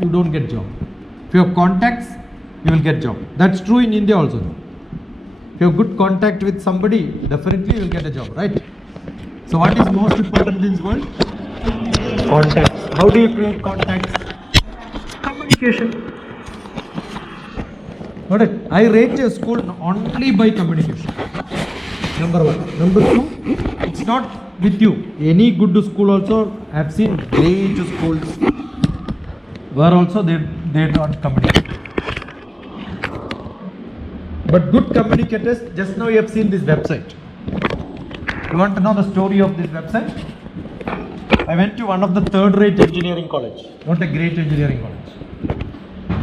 you don't get job. If you have contacts, you will get job. That's true in India also. If you have good contact with somebody, definitely you will get a job, right? So what is most important in this world? Contacts. How do you create contacts? Communication. Got it? I rate a school only by communication. Number one. Number two, it's not with you. Any good school also, I have seen great schools where also they don't communicate. But good communicators, just now you have seen this website. You want to know the story of this website? I went to one of the third-rate engineering college, not a great engineering college.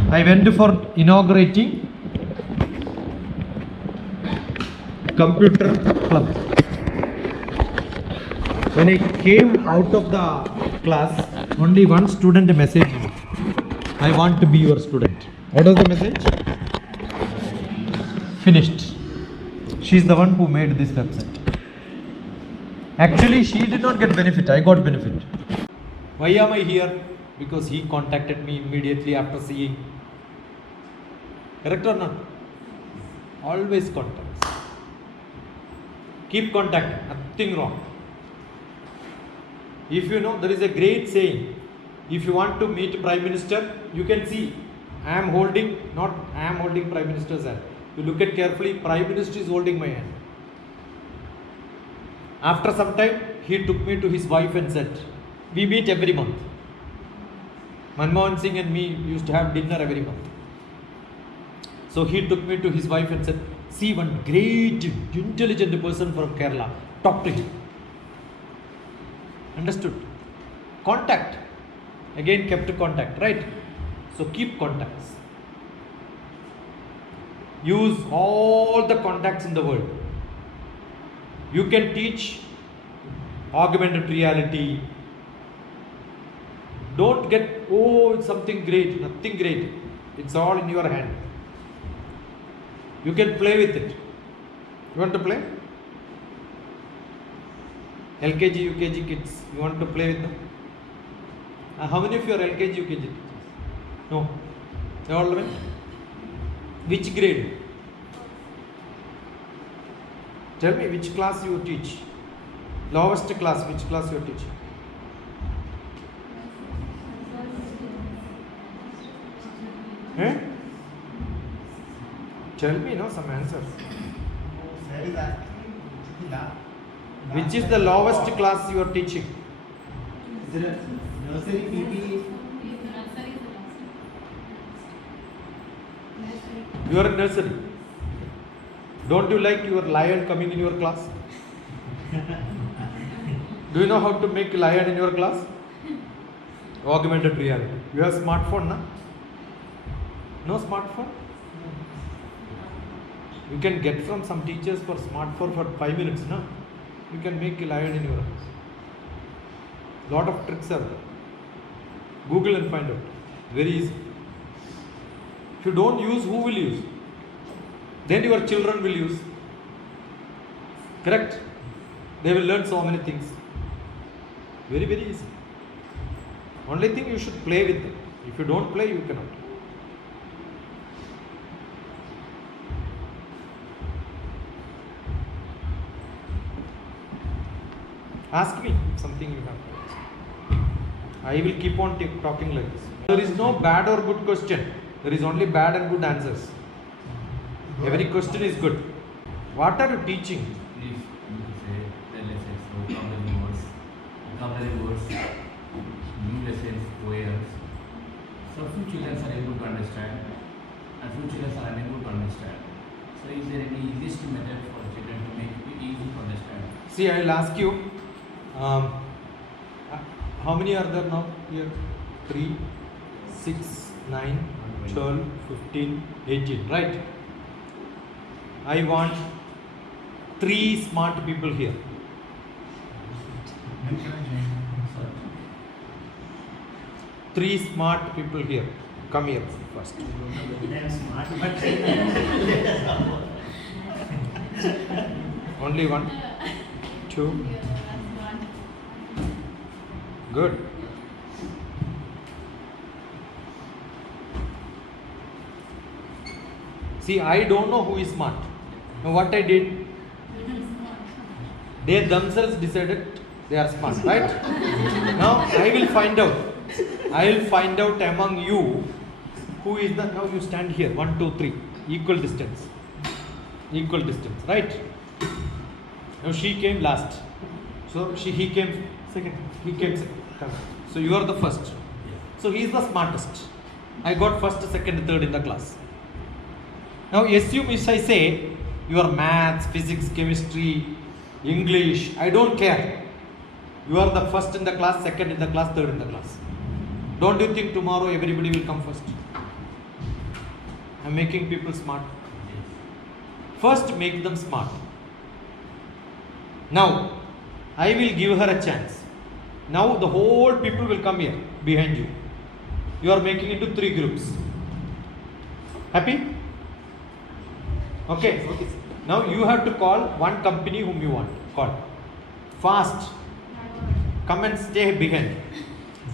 I went for inaugurating computer club. When I came out of the class, only one student messaged me, I want to be your student. What was the message? Finished. She is the one who made this website. Actually, she did not get benefit, I got benefit. Why am I here? Because he contacted me immediately after seeing. Correct or not? Always contacts. Keep contacting, nothing wrong. If you know, there is a great saying, if you want to meet Prime Minister, you can see, I am holding Prime Minister's hand. You look at carefully, Prime Minister is holding my hand. After some time, he took me to his wife and said, we meet every month. Manmohan Singh and me used to have dinner every month. So he took me to his wife and said, see one great, intelligent person from Kerala, talk to him. Understood? Contact. Again kept contact, right? So keep contacts. Use all the contacts in the world. You can teach augmented reality. Don't get, oh, it's something great. Nothing great. It's all in your hand. You can play with it. You want to play? LKG, UKG kids, you want to play with them? How many of you are LKG, UKG teachers? No. They all went? Which grade? Tell me which class you teach. Lowest class, which class you teach? Eh? Tell me, no, some answers. Which is the lowest class you are teaching? Nursery PP. You are in nursery. Don't you like your lion coming in your class? Do you know how to make lion in your class? Augmented reality. You have smartphone, na? No smartphone? You can get from some teachers for smartphone for 5 minutes, na? You can make a lion in your house. Lot of tricks are there. Google and find out. Very easy. If you don't use, who will use? Then your children will use. Correct? They will learn so many things. Very, very easy. Only thing you should play with them. If you don't play, you cannot. Ask me something you have. I will keep on talking like this. There is no bad or good question. There is only bad and good answers. Every question is good. What are you teaching? Please, say the lessons, vocabulary words, new lessons, poems. So few children are able to understand and few children are unable to understand. So is there any easiest method for children to make it easy to understand? See, I will ask you, how many are there now here? 3, 6, 9, 12, 15, 18, right? I want 3 smart people here. 3 smart people here. Come here first. Only 1, 2. Good. See, I don't know who is smart. Now what I did, they themselves decided they are smart, right? Now I will find out. I will find out among you who is the. Now you stand here. 1, 2, 3. Equal distance. Equal distance, right? Now she came last. So he came second. He came second. So you are the first. So he is the smartest. I got first, second, third in the class. Now assume if I say your maths, physics, chemistry, English, I don't care. You are the first in the class, second in the class, third in the class. Don't you think tomorrow everybody will come first? I am making people smart. First make them smart. Now I will give her a chance. Now the whole people will come here behind you. You are making into 3 groups. Happy? Okay. Now you have to call one company whom you want. Call. Fast. Come and stay behind.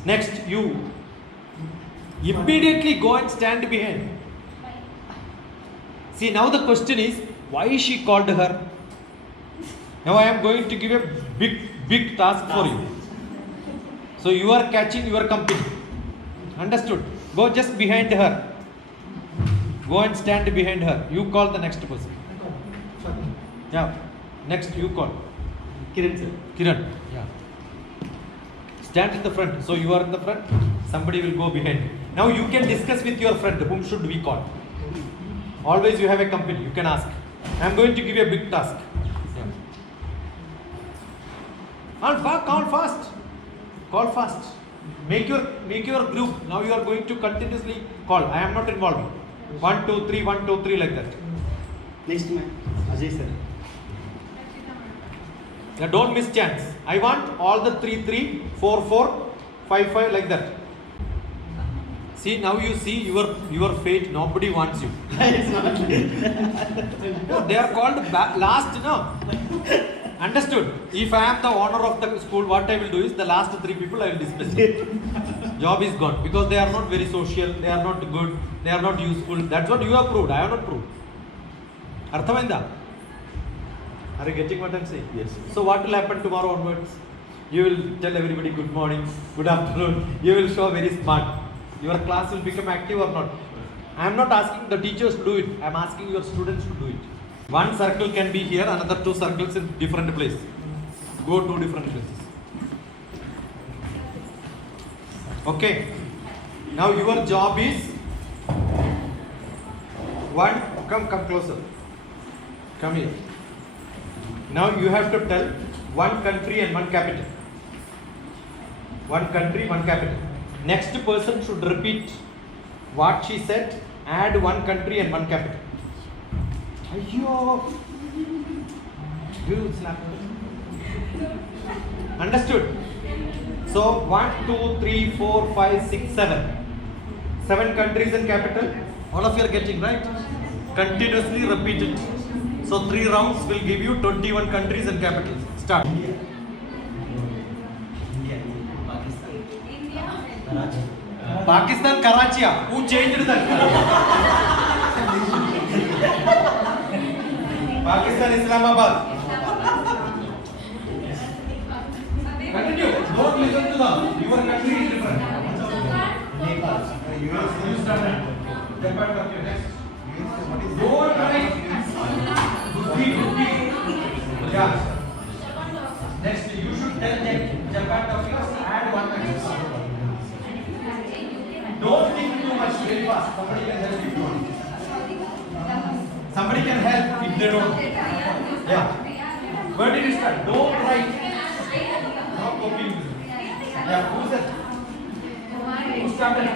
Next, you immediately go and stand behind. See, now the question is, why she called her? Now I am going to give a big task for you. So you are catching your company. Understood? Go just behind her. Go and stand behind her. You call the next person. Yeah. Next you call. Kiran sir. Kiran. Yeah. Stand in the front. So you are in the front. Somebody will go behind. Now you can discuss with your friend. Whom should we call? Always you have a company. You can ask. I am going to give you a big task. Yeah. Call fast. Call fast. Make your group. Now you are going to continuously call. I am not involved. 1, 2, 3, 1, 2, 3 like that. Next man, Ajay sir. Now don't miss chance. I want all the 3, 3, 4, 4, 5, 5 like that. See, now you see your fate. Nobody wants you. No, they are called last. No. Understood? If I am the owner of the school, what I will do is the last 3 people I will dismiss. Job is gone because they are not very social. They are not good. They are not useful. That's what you have proved. I have not proved. Arthamainda? Are you getting what I am saying? Yes. So what will happen tomorrow onwards? You will tell everybody good morning, good afternoon. You will show very smart. Your class will become active or not. I am not asking the teachers to do it. I am asking your students to do it. One circle can be here, another 2 circles in different places. Go to different places. Okay. Now your job is one. Come closer. Come here. Now you have to tell one country and one capital. One country, one capital. Next person should repeat what she said. Add one country and one capital. Ayyo. You slap. Understood? So 1, 2, 3, 4, 5, 6, 7. 7 countries and capital. All of you are getting right. Continuously repeat it. So 3 rounds will give you 21 countries and capitals. Start. India, Pakistan, Karachi. Pakistan, Karachi. Who changed that? Pakistan, Islamabad. Continue. Don't listen to them. Your country is different. Nepal. You start. Japan, Tokyo. Next. Don't write. Yeah. Next, you should tell them Japan, Tokyo. Add one country. Don't think too much. Very fast. Somebody can help if you want. Somebody can help if they don't. Yeah. Where did you start? Don't write. Not copying. Yeah. Who said? Who started?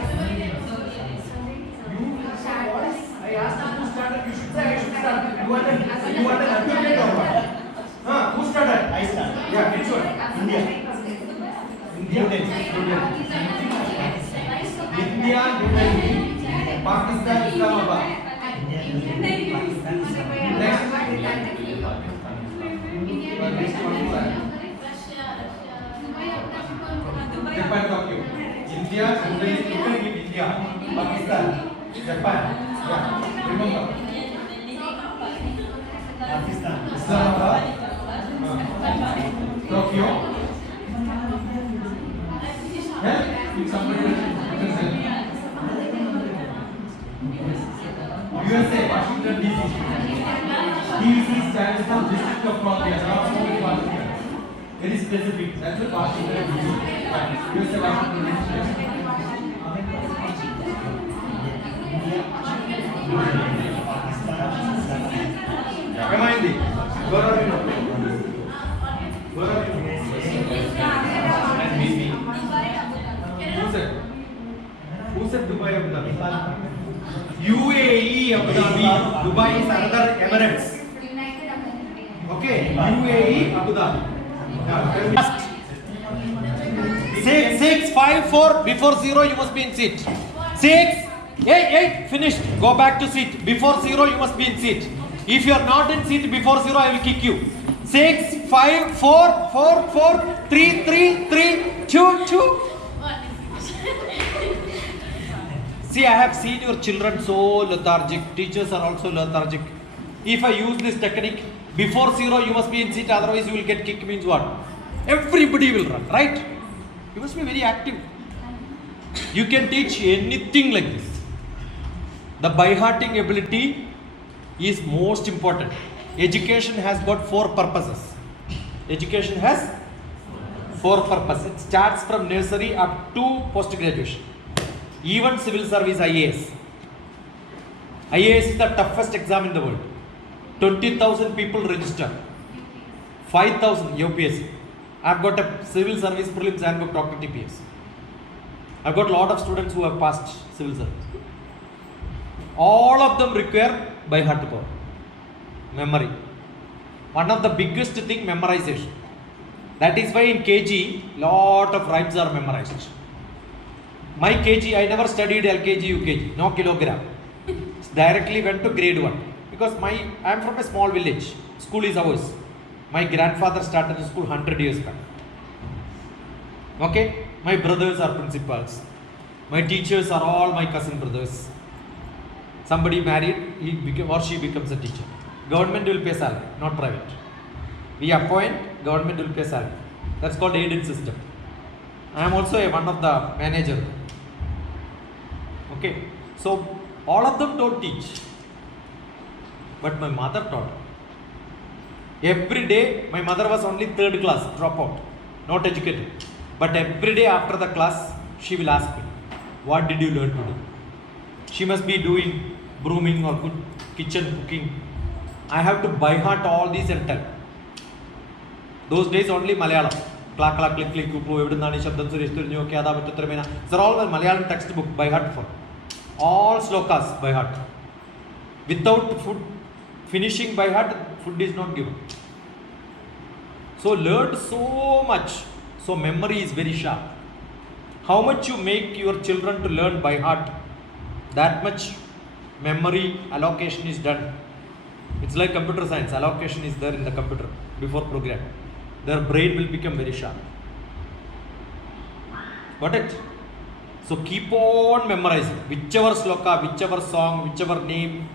I asked you who started. You should say I should start. You want an advocate or what? Who started? I started. Yeah. Which one? India. New Delhi. India, New Delhi. Pakistan, Islamabad. Pakistan, Japan, Tokyo. India, New Delhi, India, Pakistan, Japan. Yeah. Remember. USA, Washington DC. DC stands for District of Columbia. There are so many Washington. Very specific. That's what Washington DC. USA, Washington DC. Kamareddy, where are you now? Where are you now? And maybe. Who said Dubai, Abu Dhabi? UAE, Abu Dhabi. Dubai is another Emirates. Okay, UAE, Abu Dhabi. 6, 6, 5, 4. Before 0, you must be in seat. 6, 8, finished. Go back to seat. Before 0, you must be in seat. If you are not in seat before 0, I will kick you. 6, 5, 4, 4, 4, 3, 3, 3, 2, 2. See, I have seen your children so lethargic. Teachers are also lethargic. If I use this technique, before 0, you must be in seat, otherwise you will get kicked. Means what? Everybody will run, right? You must be very active. You can teach anything like this. The by-hearting ability is most important. Education has got 4 purposes. Education has 4 purposes. It starts from nursery up to post-graduation. Even civil service IAS. IAS is the toughest exam in the world. 20,000 people register. 5,000 UPSC. I've got a civil service prelims and got DrTPS. I've got a lot of students who have passed civil service. All of them require by heart power. Memory. One of the biggest thing, memorization. That is why in KG, lot of rhymes are memorized. My KG, I never studied LKG, UKG, no kilogram. Directly went to grade 1. Because I am from a small village. School is ours. My grandfather started the school 100 years back. Okay? My brothers are principals. My teachers are all my cousin brothers. Somebody married, he became or she becomes a teacher. Government will pay salary, not private. We appoint, government will pay salary. That's called aided system. I am also one of the manager. Okay, so all of them don't teach, but my mother taught. Every day, my mother was only 3rd class, dropout, not educated. But every day after the class, she will ask me, what did you learn today? She must be doing brooming or good kitchen cooking. I have to by heart all these and tell. Those days only Malayalam. Clack, clack, click, click, kupu, evidandani, shabdam, suresh, turnyo, kyada, vachutramena. These are all Malayalam textbook by heart for. All slokas by heart. Without food, finishing by heart, food is not given. So learn so much. So memory is very sharp. How much you make your children to learn by heart, that much memory allocation is done. It's like computer science. Allocation is there in the computer before program. Their brain will become very sharp. Got it? So keep on memorizing. Whichever sloka, whichever song, whichever name,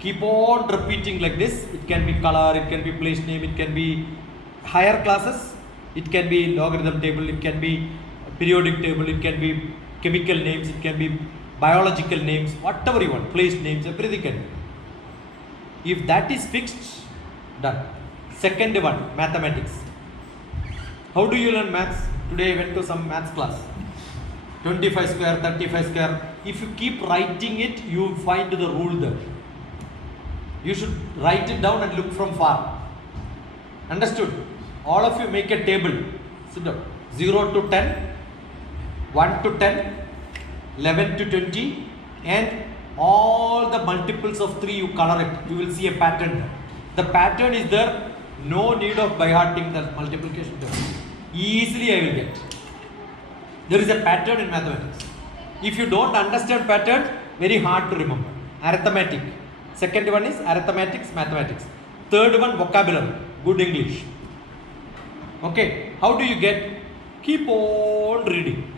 keep on repeating like this. It can be color, it can be place name, it can be higher classes, it can be logarithm table, it can be periodic table, it can be chemical names, it can be biological names, whatever you want, place names, everything can be. If that is fixed, done. Second one, mathematics. How do you learn maths? Today I went to some maths class. 25 square, 35 square. If you keep writing it, you find the rule there. You should write it down and look from far. Understood? All of you make a table. Sit down. 0 to 10, 1 to 10, 11 to 20, and all the multiples of 3 you color it. You will see a pattern. The pattern is there. No need of by hearting the multiplication. Easily I will get. There is a pattern in mathematics. If you don't understand pattern, very hard to remember. Arithmetic. Second one is arithmetics, mathematics. Third one, vocabulary, good English. Okay, how do you get? Keep on reading.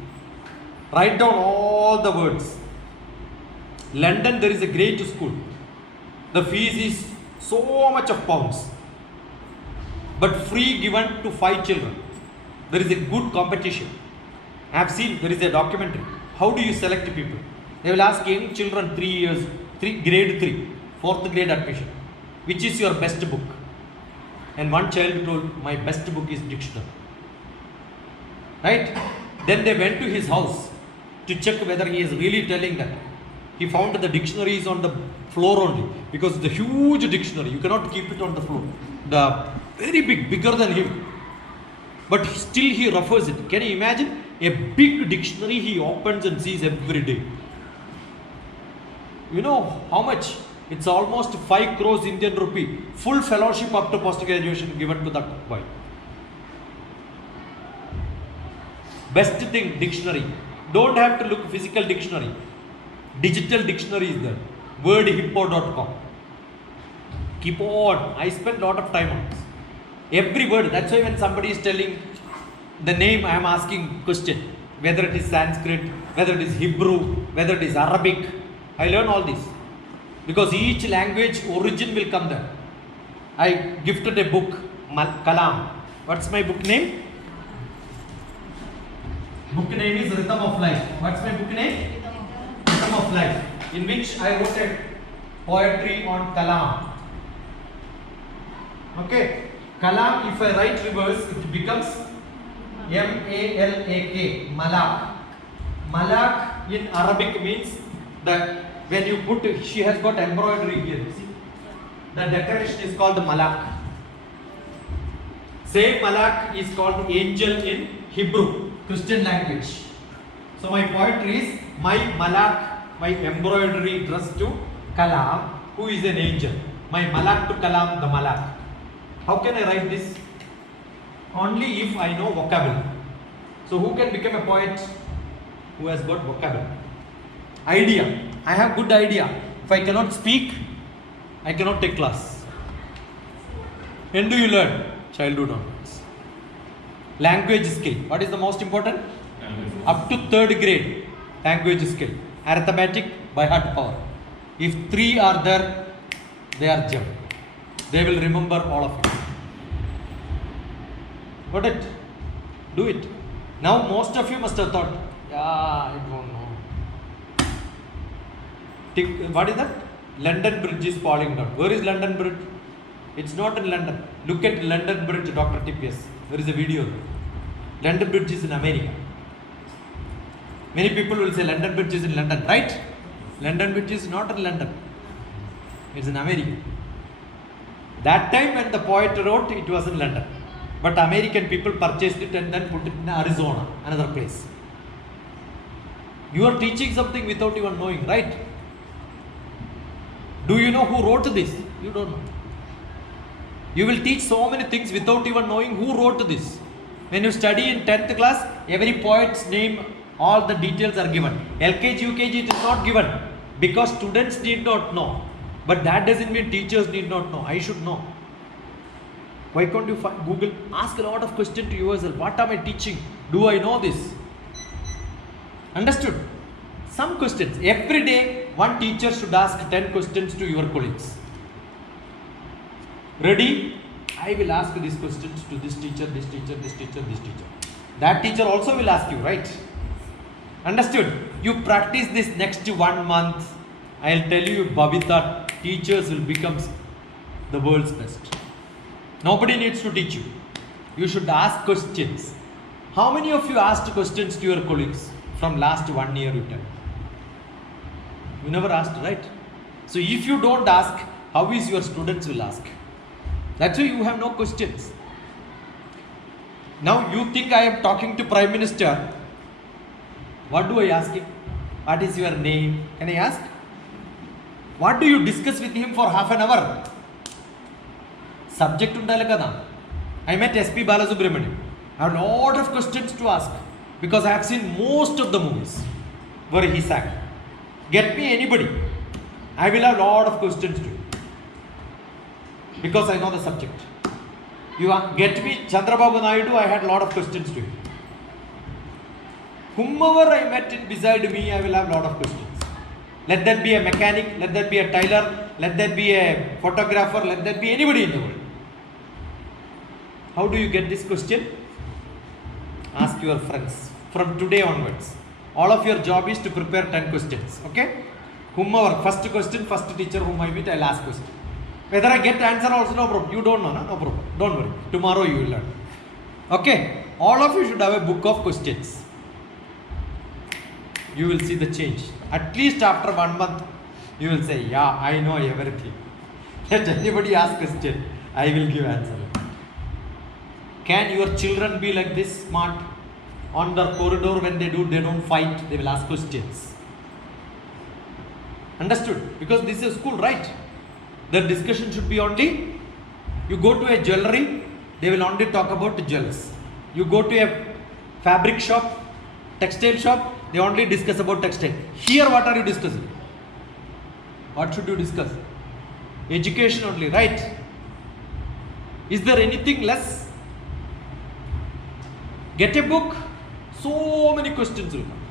Write down all the words. London, there is a great school. The fees is so much of pounds, but free given to 5 children. There is a good competition. I have seen, there is a documentary. How do you select people? They will ask young children 3 years, grade 3. 4th grade admission. Which is your best book? And one child told, my best book is dictionary. Right? Then they went to his house to check whether he is really telling that. He found the dictionary is on the floor only, because it's a huge dictionary. You cannot keep it on the floor. The very big, bigger than him. But still he refers it. Can you imagine? A big dictionary he opens and sees every day. You know how much? It's almost 5 crores Indian rupee. Full fellowship up to post-graduation given to that boy. Best thing, dictionary. Don't have to look physical dictionary. Digital dictionary is there. Wordhippo.com. Keep on. I spend a lot of time on this. Every word. That's why when somebody is telling the name, I am asking question. Whether it is Sanskrit, whether it is Hebrew, whether it is Arabic. I learn all this. Because each language origin will come there. I gifted a book, Kalam. What's my book name? Book name is Rhythm of Life. What's my book name? Rhythm of Life. In which I wrote a poetry on Kalam. Okay. Kalam, if I write reverse, it becomes M-A-L-A-K. Malak. Malak in Arabic means that when you put, she has got embroidery here. You see? The decoration is called Malak. Same Malak is called angel in Hebrew, Christian language. So my poetry is my Malak, my embroidery dress to Kalam, who is an angel. My Malak to Kalam, the Malak. How can I write this? Only if I know vocabulary. So who can become a poet? Who has got vocabulary. Idea. I have good idea. If I cannot speak, I cannot take class. When do you learn? Childhood onwards. Language skill. What is the most important? Up to 3rd grade. Language skill. Arithmetic by heart power. If 3 are there, they are gem. They will remember all of it. Got it? Do it. Now most of you must have thought, yeah, I don't know. What is that? London Bridge is falling down. Where is London Bridge? It's not in London. Look at London Bridge, DrTPS. There is a video. London Bridge is in America. Many people will say London Bridge is in London, right? London Bridge is not in London. It's in America. That time when the poet wrote, it was in London. But American people purchased it and then put it in Arizona, another place. You are teaching something without even knowing, right? Do you know who wrote this? You don't know. You will teach so many things without even knowing who wrote this. When you study in 10th class, every poet's name, all the details are given. LKG, UKG, it is not given because students need not know. But that doesn't mean teachers need not know. I should know. Why can't you Google? Ask a lot of questions to yourself. What am I teaching? Do I know this? Understood? Some questions. Every day, one teacher should ask 10 questions to your colleagues. Ready? I will ask these questions to this teacher, this teacher, this teacher, this teacher. That teacher also will ask you, right? Understood? You practice this next 1 month. I'll tell you, BHAVITHA, teachers will become the world's best. Nobody needs to teach you. You should ask questions. How many of you asked questions to your colleagues from last 1 year you tell? You never asked, right? So if you don't ask, how is your students will ask? That's why you have no questions. Now you think I am talking to Prime Minister. What do I ask him? What is your name? Can I ask? What do you discuss with him for half an hour? Subject undale kada. I met SP Balasubramanian. I have a lot of questions to ask because I have seen most of the movies where he sang. Get me anybody. I will have a lot of questions to you because I know the subject. You get me Chandrababu Naidu, I had a lot of questions to him. Whomever I met beside me, I will have a lot of questions. Let that be a mechanic, let that be a tailor, let that be a photographer, let that be anybody in the world. How do you get this question? Ask your friends from today onwards. All of your job is to prepare 10 questions. Okay? Whomever, first question, first teacher whom I meet, I'll ask question. Whether I get answer also, no problem. You don't know, no problem. Don't worry. Tomorrow you will learn. Okay? All of you should have a book of questions. You will see the change. At least after 1 month, you will say, yeah, I know everything. Let anybody ask question, I will give answer. Can your children be like this smart? On the corridor when they don't fight, they will ask questions. Understood? Because this is school, right? The discussion should be only, you go to a jewelry, they will only talk about jewels. You go to a fabric shop, textile shop, they only discuss about textile. Here what are you discussing? What should you discuss? Education only, right? Is there anything less? Get a book, so many questions will come.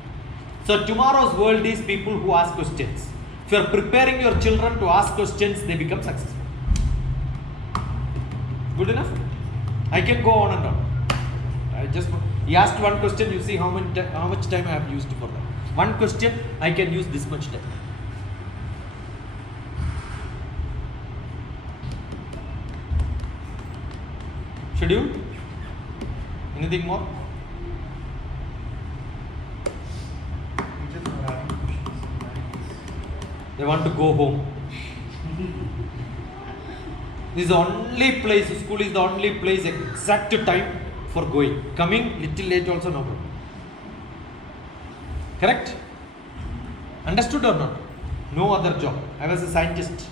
So tomorrow's world is people who ask questions. If you are preparing your children to ask questions, they become successful. Good enough? I can go on and on. He asked one question, you see how much time I have used for that. One question, I can use this much time. Schedule? Anything more? They want to go home. This is the only place, school is the only place, exact time for going. Coming little late also no problem. Correct? Understood or not? No other job. I was a scientist.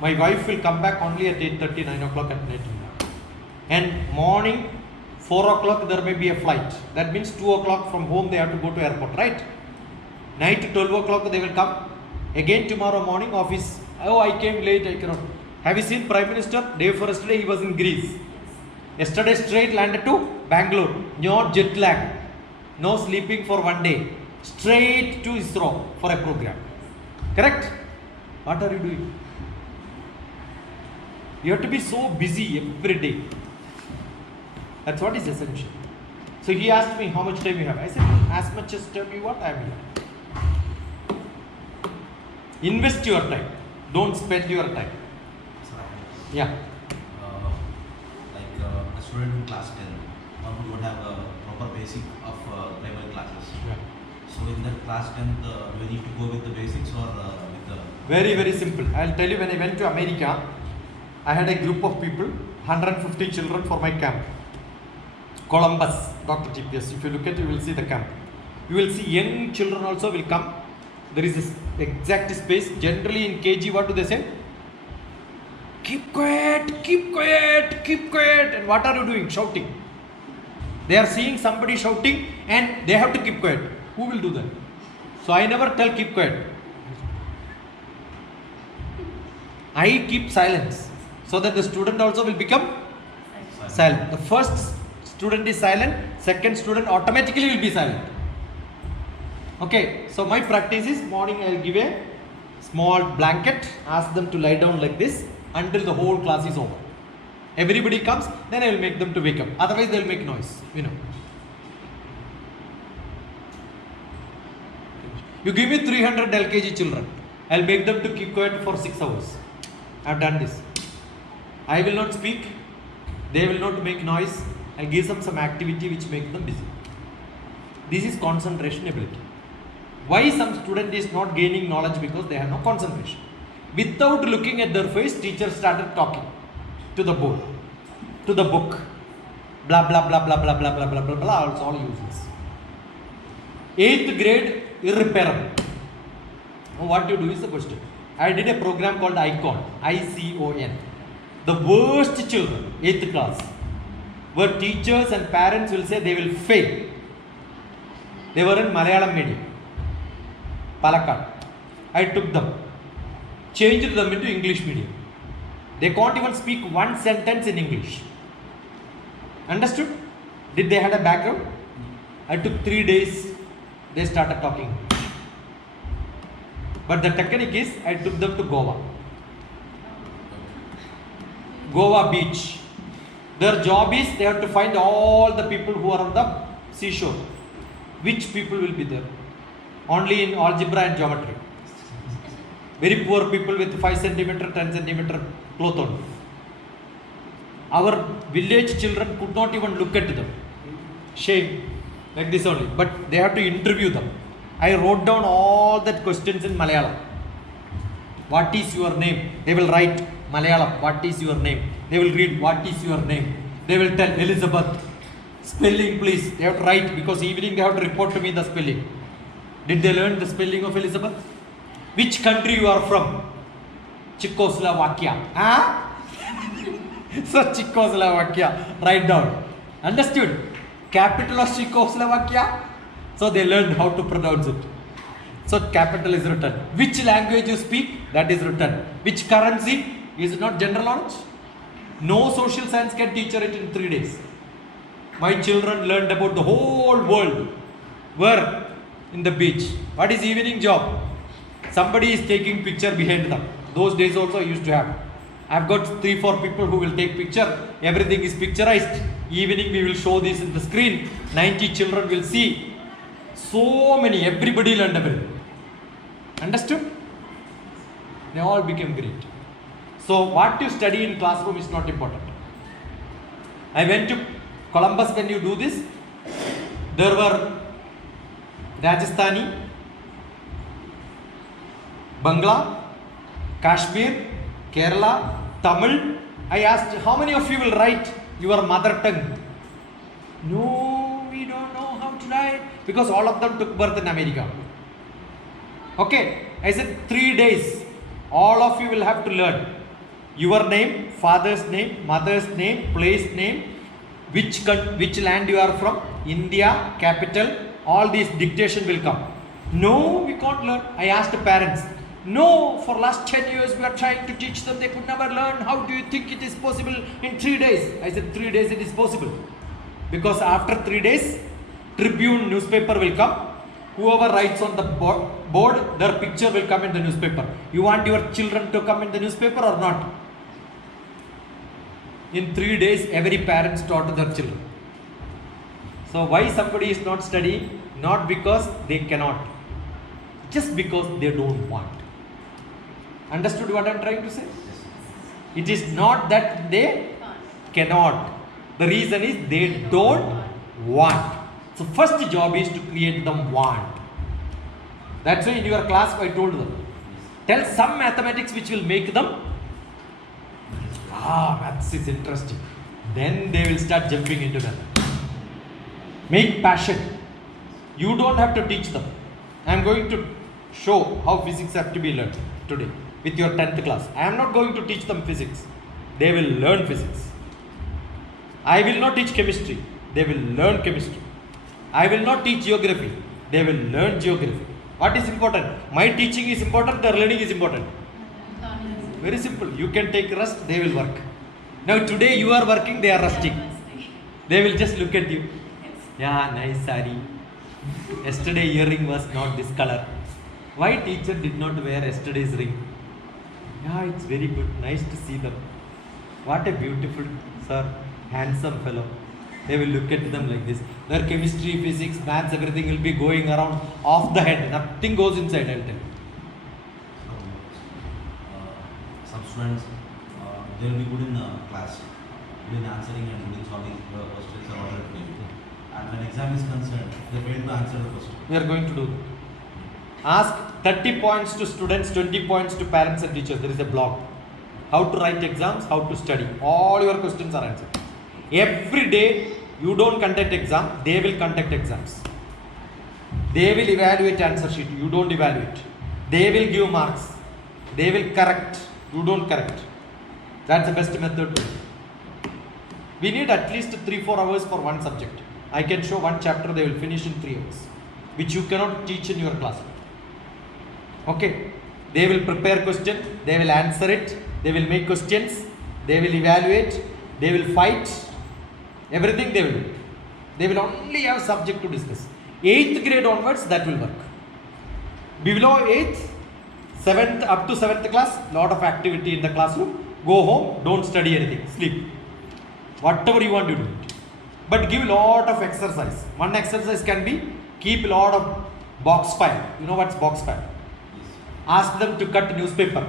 My wife will come back only at 8:30, 9 o'clock at night. And morning, 4 o'clock there may be a flight. That means 2 o'clock from home they have to go to airport, right? Night 12 o'clock they will come. Again tomorrow morning office. Oh, I came late, I cannot. Have you seen Prime Minister? Day before yesterday he was in Greece. Yesterday straight landed to Bangalore. No jet lag. No sleeping for 1 day. Straight to ISRO for a program. Correct? What are you doing? You have to be so busy every day. That's what is essential. So he asked me how much time you have. I said, as much as time you want, I am here. Invest your time. Don't spend your time. Yeah. A student in class 10 who don't have a proper basic of primary classes. Yeah. So in that class 10th, do we need to go with the basics or with the... Very, very simple. I'll tell you, when I went to America, I had a group of people, 150 children for my camp. Columbus, DrTPS. If you look at it, you will see the camp. You will see young children also will come. There is this exact space. Generally in KG, what do they say? Keep quiet, keep quiet, keep quiet. And what are you doing? Shouting. They are seeing somebody shouting and they have to keep quiet. Who will do that? So I never tell keep quiet. I keep silence so that the student also will become silent. The first student is silent, second student automatically will be silent. Okay, so my practice is morning I will give a small blanket, ask them to lie down like this until the whole class is over. Everybody comes, then I will make them to wake up. Otherwise they will make noise, you know. You give me 300 LKG children, I will make them to keep quiet for 6 hours. I have done this. I will not speak, they will not make noise. I will give them some activity which makes them busy. This is concentration ability. Why some student is not gaining knowledge? Because they have no concentration. Without looking at their face, teacher started talking to the board, to the book. Blah blah blah blah blah blah blah blah blah blah. It's all useless. 8th grade, irreparable. Now what you do is the question. I did a program called ICON, ICON. The worst children, 8th class, where teachers and parents will say they will fail. They were in Malayalam medium, Palakkad. I took them, changed them into English medium. They can't even speak one sentence in English. Understood? Did they have a background? I took 3 days, they started talking. But the technique is, I took them to Goa. Goa beach. Their job is, they have to find all the people who are on the seashore. Which people will be there? Only in algebra and geometry. Very poor people with 5 centimeter, 10 centimeter cloth on. Our village children could not even look at them. Shame. Like this only. But they have to interview them. I wrote down all that questions in Malayalam. What is your name? They will write Malayalam. What is your name? They will read what is your name. They will tell Elizabeth. Spelling please. They have to write because evening they have to report to me the spelling. Did they learn the spelling of Elizabeth? Which country you are from? Czechoslovakia. Huh? So Czechoslovakia. Write down. Understood? Capital of Czechoslovakia. So they learned how to pronounce it. So capital is written. Which language you speak? That is written. Which currency? Is it not general knowledge? No social science can teach it in 3 days. My children learned about the whole world. Where? In the beach. What is evening job? Somebody is taking picture behind them. Those days also I used to have. I've got 3-4 people who will take picture. Everything is picturized. Evening we will show this in the screen. 90 children will see. So many. Everybody learned everything. Understood? They all became great. So what you study in classroom is not important. I went to Columbus. When you do this, there were Rajasthani, Bangla, Kashmir, Kerala, Tamil. I asked, how many of you will write your mother tongue? No, we don't know how to write. Because all of them took birth in America. Okay, I said 3 days. All of you will have to learn your name, father's name, mother's name, place name, which land you are from, India, capital, all these dictation will come. No, we can't learn. I asked the parents. No, for last 10 years we are trying to teach them. They could never learn. How do you think it is possible in 3 days? I said 3 days it is possible. Because after 3 days, Tribune newspaper will come. Whoever writes on the board, their picture will come in the newspaper. You want your children to come in the newspaper or not? In 3 days, every parent taught their children. So why somebody is not studying? Not because they cannot. Just because they don't want. Understood what I am trying to say? It is not that they cannot. The reason is they don't want. So first job is to create them want. That's why in your class I told them. Tell some mathematics which will make them. Maths is interesting. Then they will start jumping into math. Make passion. You don't have to teach them. I am going to show how physics have to be learned today with your 10th class. I am not going to teach them physics. They will learn physics. I will not teach chemistry. They will learn chemistry. I will not teach geography. They will learn geography. What is important? My teaching is important, their learning is important. Very simple. You can take rest, they will work. Now today you are working, they are resting. They will just look at you. Yeah, nice sari. Yesterday earring was not this color. Why teacher did not wear yesterday's ring? Yeah, it's very good. Nice to see them. What a beautiful sir, handsome fellow. They will look at them like this. Their chemistry, physics, maths, everything will be going around off the head. Nothing goes inside, I'll tell you. Some students, they will be good in class, good in answering and good in solving questions or order to make. And when exam is concerned, they fail to answer the question. We are going to do that. Ask 30 points to students, 20 points to parents and teachers. There is a blog. How to write exams, how to study. All your questions are answered. Every day, you don't conduct exam, they will conduct exams. They will evaluate answer sheet, you don't evaluate. They will give marks. They will correct, you don't correct. That's the best method. We need at least 3-4 hours for one subject. I can show one chapter they will finish in 3 hours, which you cannot teach in your class. Okay, they will prepare question, they will answer it, they will make questions, they will evaluate, they will fight, everything they will do. They will only have subject to discuss. 8th grade onwards, that will work. Below 8th, 7th, up to 7th class, lot of activity in the classroom. Go home, don't study anything, sleep. Whatever you want to do. But give lot of exercise. One exercise can be keep lot of box file. You know what's box file? Ask them to cut newspaper.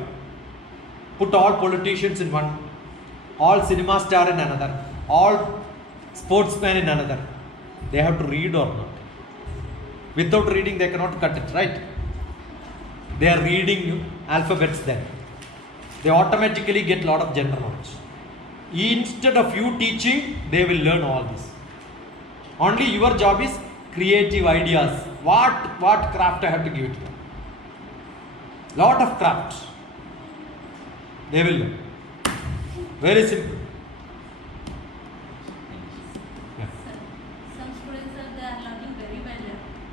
Put all politicians in one, all cinema star in another, all sportsmen in another. They have to read or not. Without reading, they cannot cut it, right? They are reading alphabets then. They automatically get a lot of general knowledge. Instead of you teaching, they will learn all this. Only your job is creative ideas. What craft I have to give it to them? Lot of crafts. They will learn. Very simple. Yeah. Some students they are learning very well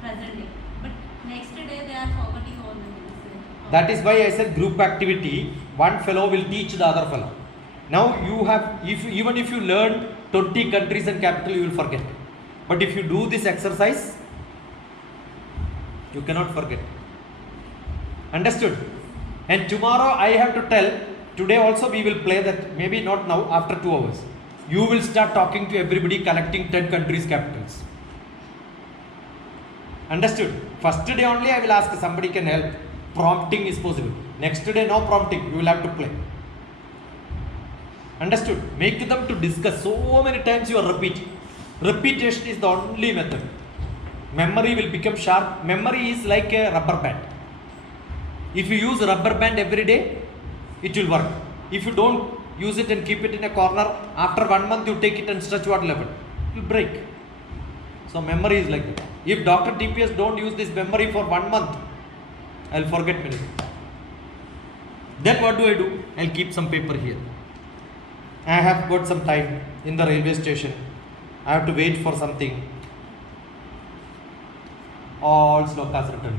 presently, but next day they are forgetting all the things. That is why I said group activity. One fellow will teach the other fellow. Now you have, even if you learn 20 countries and capital, you will forget. But if you do this exercise, you cannot forget. Understood? And tomorrow I have to tell, today also we will play that, maybe not now, after 2 hours. You will start talking to everybody, collecting 10 countries' capitals. Understood? First day only I will ask somebody can help. Prompting is possible. Next day no prompting, you will have to play. Understood? Make them to discuss. So many times you are repeating. Repetition is the only method. Memory will become sharp. Memory is like a rubber band. If you use rubber band every day, it will work. If you don't use it and keep it in a corner, after 1 month you take it and stretch what level? It will break. So memory is like that. If DrTPS don't use this memory for 1 month, I will forget many things. Then what do? I'll keep some paper here. I have got some time in the railway station. I have to wait for something. All slokas written.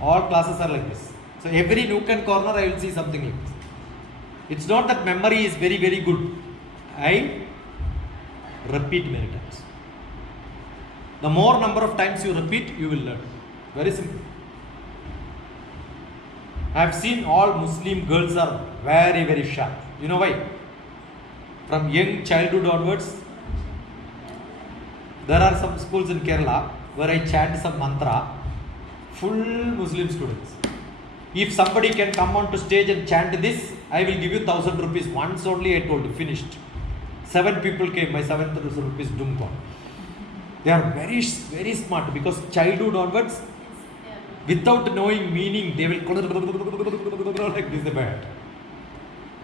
All classes are like this. So every nook and corner I will see something like this. It's not that memory is very, very good. I repeat many times. The more number of times you repeat, you will learn. Very simple. I have seen all Muslim girls are very, very sharp. You know why? From young childhood onwards, there are some schools in Kerala where I chant some mantra, full Muslim students. If somebody can come on to stage and chant this, I will give you 1,000 rupees. Once only I told you, finished. 7 people came, my 7,000 rupees doom gone. They are very, very smart because childhood onwards, without knowing meaning, they will like this about.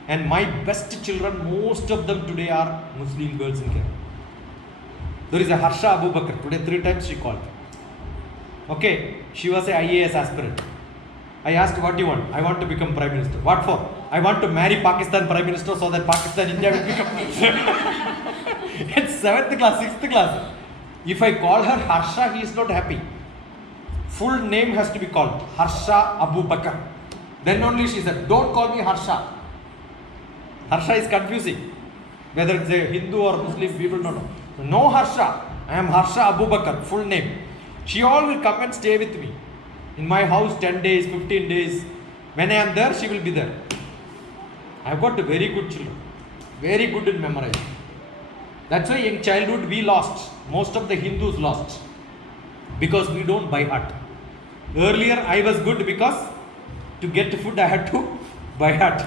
And my best children, most of them today are Muslim girls in Kerala. There is a Harsha Abu Bakr. Today 3 times she called. Okay, she was a IAS aspirant. I asked, what do you want? I want to become Prime Minister. What for? I want to marry Pakistan Prime Minister so that Pakistan, India will become. It's 7th class, 6th class. If I call her Harsha, he is not happy. Full name has to be called Harsha Abu Bakr. Then only she said, don't call me Harsha. Harsha is confusing. Whether it's a Hindu or Muslim, people don't know. So no Harsha. I am Harsha Abu Bakr, full name. She all will come and stay with me. In my house 10 days, 15 days. When I am there, she will be there. I have got very good children. Very good in memorizing. That's why in childhood we lost. Most of the Hindus lost. Because we don't buy heart. Earlier I was good because to get food I had to buy heart.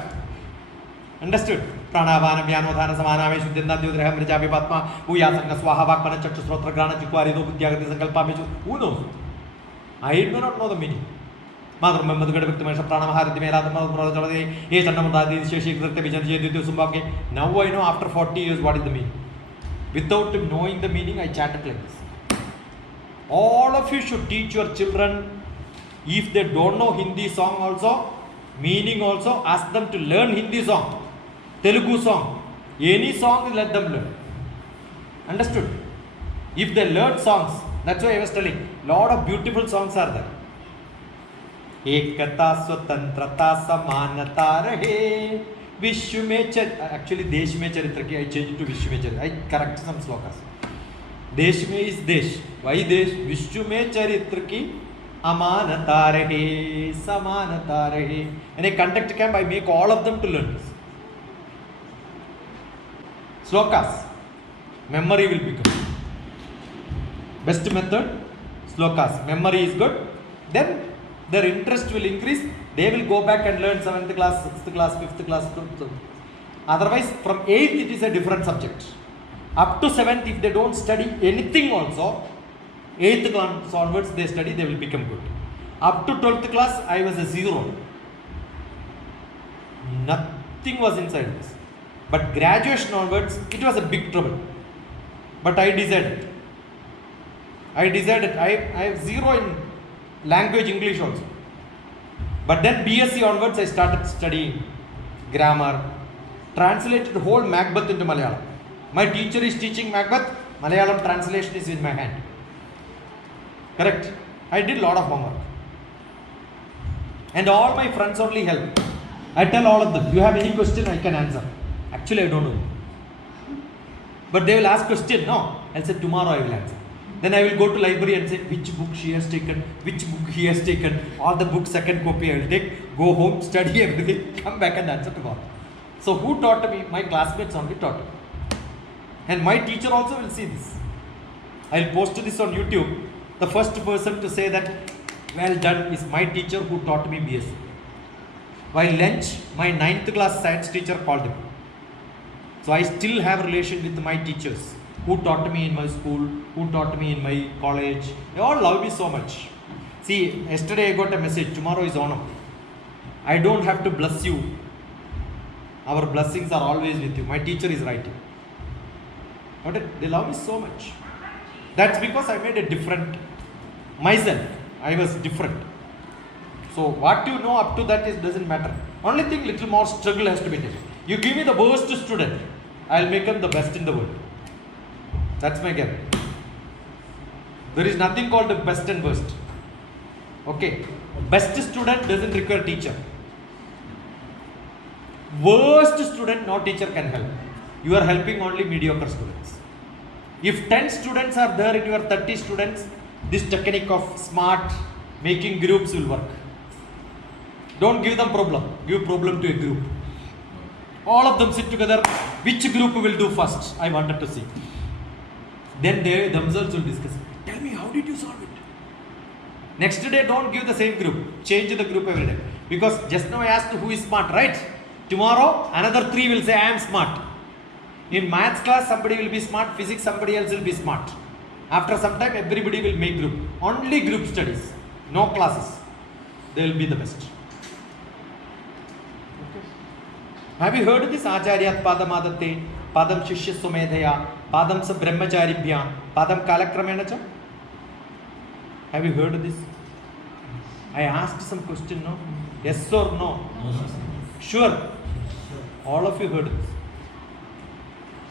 Understood? Pranavana, Vyanodhana, Samaname, Shuddhinda, Dyudreha, Mrijabi, Patma, Uyasanga, Swaha, Vakpana, Chakshu, Srotra, Grana, Chikwari, Buddhyagati, Sankalpa, Mechu. Who knows? I may not know the meaning. Mother, remember the good victim, Pranamahari, Mera, Yes, Anamadi, Sheshi, Vision, Sumbaki. Now I know after 40 years what is the meaning. Without knowing the meaning, I chanted like this. All of you should teach your children. If they don't know Hindi song also, meaning also, ask them to learn Hindi song, Telugu song, any song, let them learn. Understood? If they learn songs, that's why I was telling, lot of beautiful songs are there. Ekata Swatantrata Samanata Rahe Vishwa mein actually Desh mein charitra ki I changed it to Vishwa mein charitra. I correct some slokas. Desh mein is Desh. Why Desh? Vishwa mein charitra ki amanata rahe, samanata rahe. In a contact camp I make all of them to learn this. Slokas. Memory will become. Best method, slokas. Memory is good. Then their interest will increase. They will go back and learn 7th class, 6th class, 5th class. Otherwise, from 8th it is a different subject. Up to 7th, if they don't study anything also, 8th class onwards they study, they will become good. Up to 12th class, I was a zero. Nothing was inside this. But graduation onwards, it was a big trouble. But I decided. I have zero in language English also. But then BSc onwards, I started studying grammar, translated the whole Macbeth into Malayalam. My teacher is teaching Macbeth, Malayalam translation is in my hand. Correct? I did a lot of homework. And all my friends only help. I tell all of them, you have any question, I can answer. Actually, I don't know. But they will ask question, no. I'll say, tomorrow I will answer. Then I will go to library and say, which book she has taken, which book he has taken, all the books, second copy I will take, go home, study everything, come back and answer tomorrow. So who taught me? My classmates only taught me. And my teacher also will see this. I will post this on YouTube. The first person to say that, well done, is my teacher who taught me BSc. While lunch, my 9th class science teacher called him. So I still have a relation with my teachers who taught me in my school, who taught me in my college. They all love me so much. See, yesterday I got a message, tomorrow is Onam. I don't have to bless you. Our blessings are always with you. My teacher is writing. But they love me so much. That's because I made a different myself. I was different. So what you know up to that doesn't matter. Only thing, little more struggle has to be taken. You give me the worst student, I'll make him the best in the world. That's my guarantee. There is nothing called the best and worst. Okay. Best student doesn't require teacher. Worst student, no teacher can help. You are helping only mediocre students. If 10 students are there in your 30 students, this technique of smart making groups will work. Don't give them problem. Give problem to a group. All of them sit together. Which group will do first? I wanted to see. Then they themselves will discuss. Tell me, how did you solve it? Next day, don't give the same group. Change the group every day. Because just now I asked who is smart, right? Tomorrow, another 3 will say, I am smart. In maths class, somebody will be smart. Physics, somebody else will be smart. After some time, everybody will make group. Only group studies. No classes. They will be the best. Have you heard this? Acharyat padam adate, padam shishya sumedhaya, padam sa brahmacharibhya, padam kalakramena cha? Have you heard this? I asked some question, no? Yes or no? Sure. All of you heard this.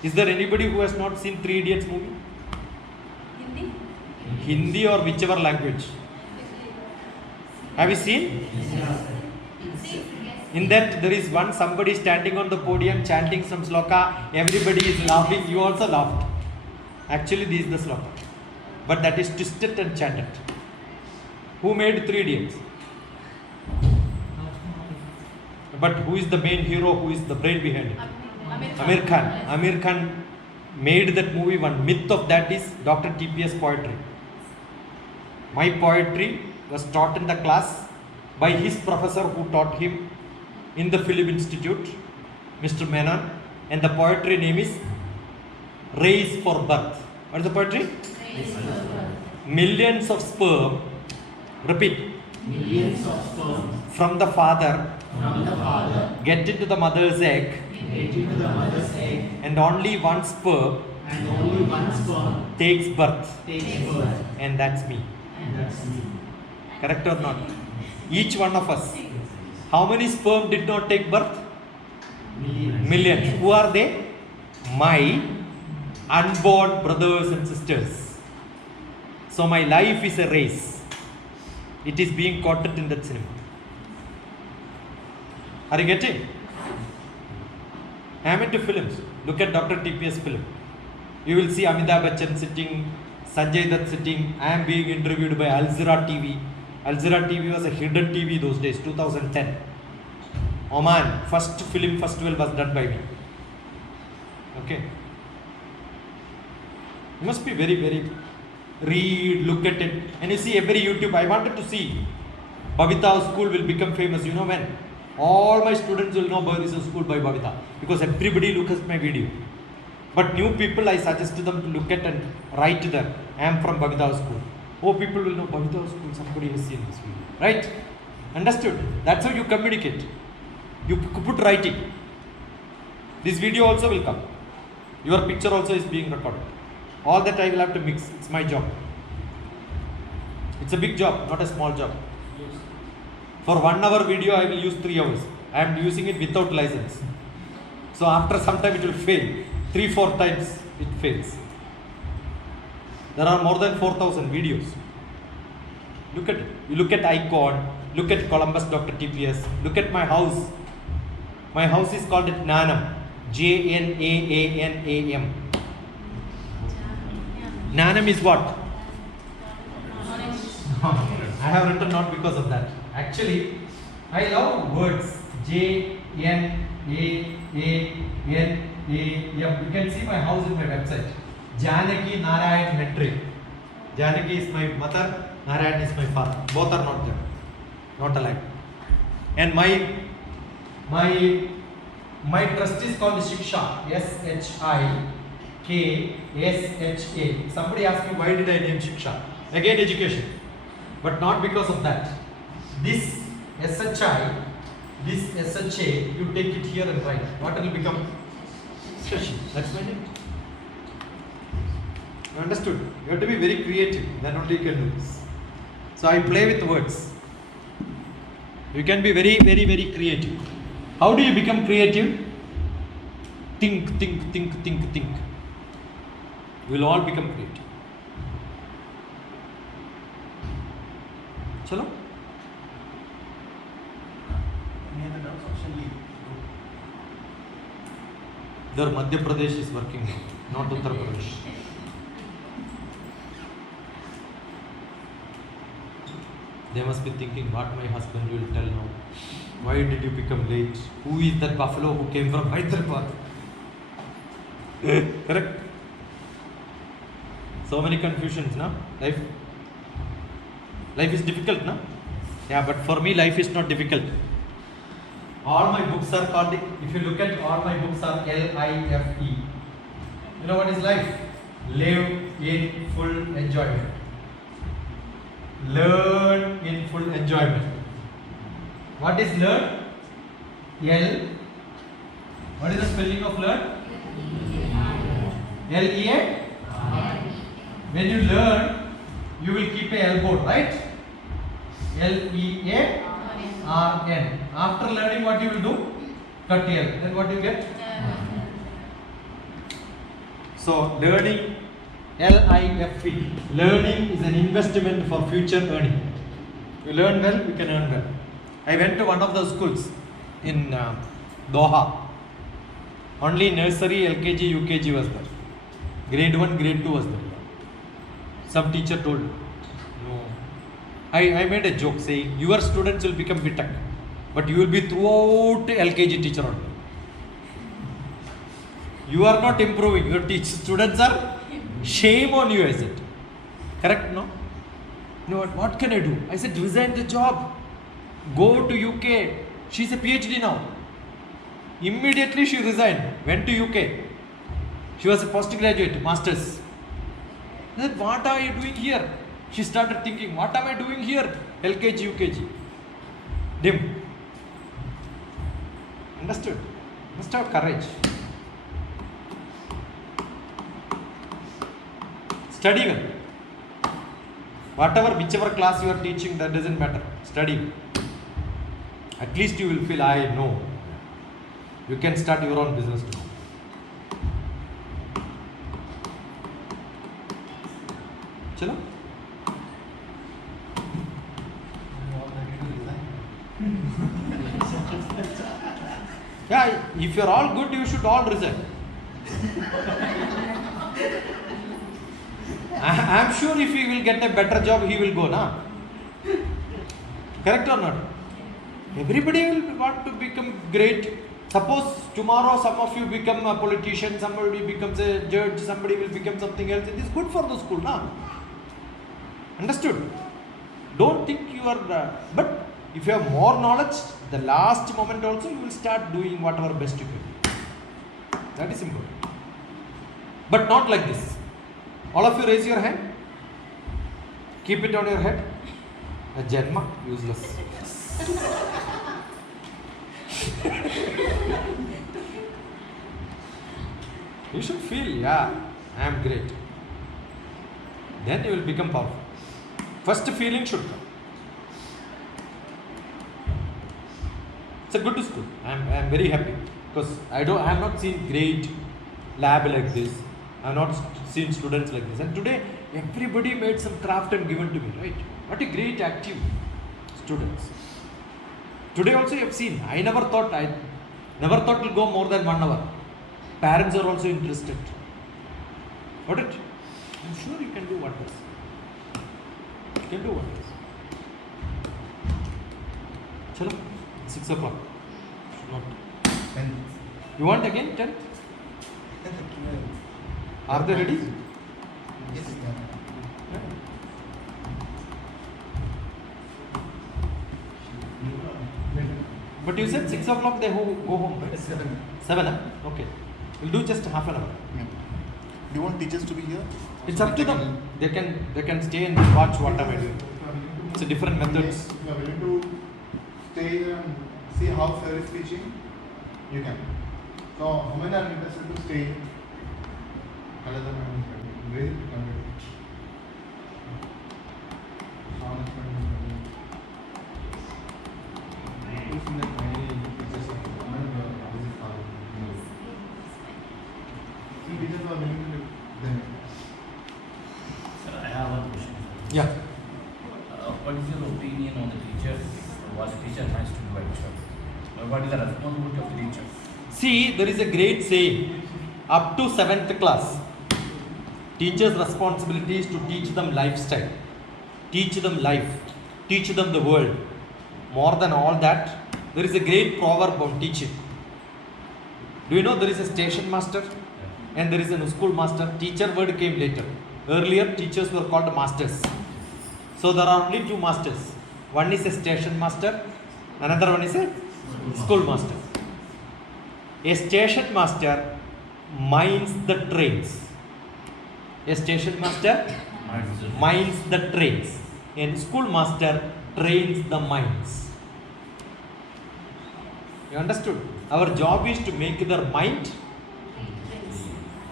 Is there anybody who has not seen 3 Idiots movie? Hindi? Hindi or whichever language? Have you seen? In that there is somebody standing on the podium chanting some sloka, everybody is laughing, you also laughed. Actually this is the sloka. But that is twisted and chanted. Who made 3 Idiots? But who is the main hero, who is the brain behind it? Amir Khan. Amir Khan made that movie. One myth of that is DrTPS poetry. My poetry was taught in the class by his professor who taught him in the Film Institute, Mr. Menon, and the poetry name is Race for Birth. What is the poetry? Millions of sperm, repeat. Millions of sperm From the father, from the father get into the mother's egg, get into the mother's egg, and only one sperm and only one sperm takes birth, takes birth, and that's me. and that's me. Correct or not? Each one of us. How many sperm did not take birth? Millions. Millions. Who are they? My unborn brothers and sisters. So my life is a race. It is being quoted in that cinema. Are you getting? I am into films. Look at DrTPS film. You will see Amitabh Bachchan sitting, Sanjay Dutt sitting. I am being interviewed by Al Jazeera TV. Al Jazeera TV was a hidden TV those days, 2010. Oman, first film festival was done by me. Okay. You must be very, very, read, look at it. And you see every YouTube, I wanted to see BHAVITHA school will become famous. You know when? All my students will know this school by BHAVITHA because everybody looks at my video. But new people, I suggest them to look at and write there. I am from BHAVITHA school. Oh, people will know BHAVITHA school. Somebody has seen this video, right? Understood? That's how you communicate. You put writing. This video also will come. Your picture also is being recorded. All that I will have to mix. It's my job. It's a big job, not a small job. For 1 hour video, I will use 3 hours. I am using it without license. So after some time, it will fail. 3-4 times it fails. There are more than 4,000 videos. Look at it. You look at Icon. Look at Columbus DrTPS. Look at my house. My house is called Nanam. Janam. Nanam is what? I have written not because of that. Actually, I love words. Janam. You can see my house in my website. Janaki Narayan Metri. Janaki is my mother, Narayan is my father. Both are not there. Not alike. And my trust is called Shiksha. SHIKSHA. Somebody asked me why did I name Shiksha? Again education. But not because of that. This SHI, this SHA, you take it here and write. What will become? Shashi. That's my name. You understood? You have to be very creative. Then only you can do this. So I play with words. You can be very, very, very creative. How do you become creative? Think. We will all become creative. Chalo? Any other doubts? Actually, There Madhya Pradesh is working, not Uttar Pradesh. They must be thinking, what my husband will tell now. Why did you become late? Who is that buffalo who came from Hyderabad? Correct? So many confusions, na? Life is difficult, na? Yeah, but for me, life is not difficult. All my books are called, if you look at all my books are LIFE. You know what is life? Live in full enjoyment. Learn in full enjoyment. What is learn? L. What is the spelling of learn? L-E-A? When you learn, you will keep a elbow, right? L-E-A-R-N. After learning, what you will do? Cut L. Then what you get? So, learning, L-I-F-E. Learning is an investment for future earning. You learn well, you can earn well. I went to one of the schools in Doha. Only nursery, LKG, UKG was there. Grade 1, grade 2 was there. Some teacher told, no. I made a joke saying, your students will become BTech, but you will be throughout LKG teacher only. You are not improving. Your students are, shame on you, I said. Correct, no? You know what can I do? I said, resign the job. Go to UK. She's a PhD now. Immediately she resigned. Went to UK. She was a postgraduate, masters. I said, what are you doing here? She started thinking, what am I doing here? LKG, UKG. Dim. Understood? Must have courage. Study well. Whatever, whichever class you are teaching, that doesn't matter. Study. At least you will feel, I know. You can start your own business too. Chalo? Yeah, if you are all good, you should all resign. I am sure if he will get a better job, he will go, na? Correct or not? Everybody will want to become great. Suppose tomorrow some of you become a politician, somebody becomes a judge, somebody will become something else. It is good for the school, na? Understood? Don't think you are, but if you have more knowledge, the last moment also you will start doing whatever best you can. That is important. But not like this. All of you raise your hand. Keep it on your head. A Janma, useless. You should feel, yeah, I am great. Then you will become powerful. First feeling should come. It's a good school. I am very happy because I have not seen great lab like this. I have not seen students like this. And today everybody made some craft and given to me, right? What a great active students. Today also you have seen. I never thought it will go more than 1 hour. Parents are also interested. Got it? I'm sure you can do wonders. You can do wonders. Chalo, 6 o'clock. Should not. You want again 10? Are they ready? Yes, But you said 6 o'clock they go home, right? 7. 7, huh? Okay. We'll do just half an hour. Do you want teachers to be here? It's up to them. They can stay and watch what am I doing. It's a different methods. If you are willing to stay and see how sir is teaching, you can. So, how many are interested to stay? Raise it to come. Teachers are willing to live them. Sir, I have one question. Yeah. What is your opinion on the teacher? What the teacher has to do actually? What is the responsibility of the teacher? See, there is a great saying. Up to 7th class, teachers' responsibility is to teach them lifestyle, teach them life, teach them the world. More than all that, there is a great proverb on teaching. Do you know there is a station master and there is a school master? Teacher word came later. Earlier, teachers were called masters. So there are only 2 masters. One is a station master, another one is a school master. A station master minds the trains. A station master minds the trains. A school master trains the minds. You understood? Our job is to make their mind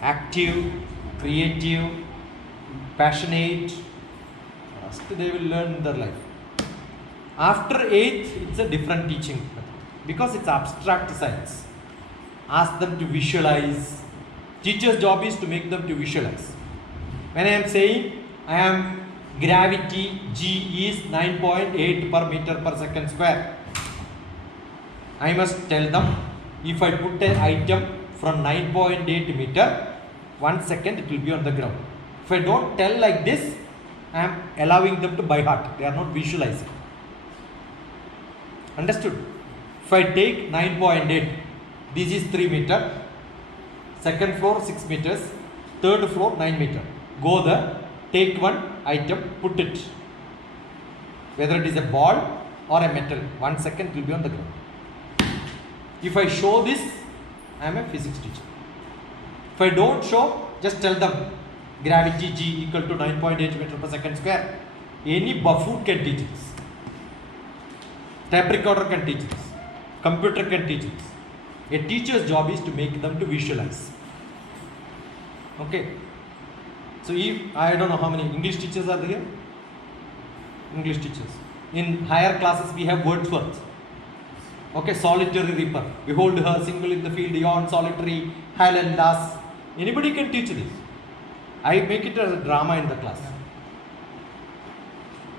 active, creative, passionate. First they will learn their life. After 8th, it's a different teaching method because it's abstract science. Ask them to visualize. Teacher's job is to make them to visualize. When I am saying I am gravity G is 9.8 per meter per second square, I must tell them if I put an item from 9.8 meter, 1 second it will be on the ground. If I don't tell like this, I am allowing them to by heart. They are not visualizing. Understood? If I take 9.8, this is 3 meter, second floor 6 meters, third floor 9 meter. Go there, take one item, put it. Whether it is a ball or a metal, 1 second it will be on the ground. If I show this, I am a physics teacher. If I don't show, just tell them gravity G equal to 9.8 meter per second square. Any buffoon can teach this. Tape recorder can teach this. Computer can teach this. A teacher's job is to make them to visualize. Okay. So if I don't know how many English teachers are there. English teachers. In higher classes we have Wordsworth. Okay, solitary reaper. Behold her, single in the field, yon solitary, Highland lass. Anybody can teach this. I make it as a drama in the class.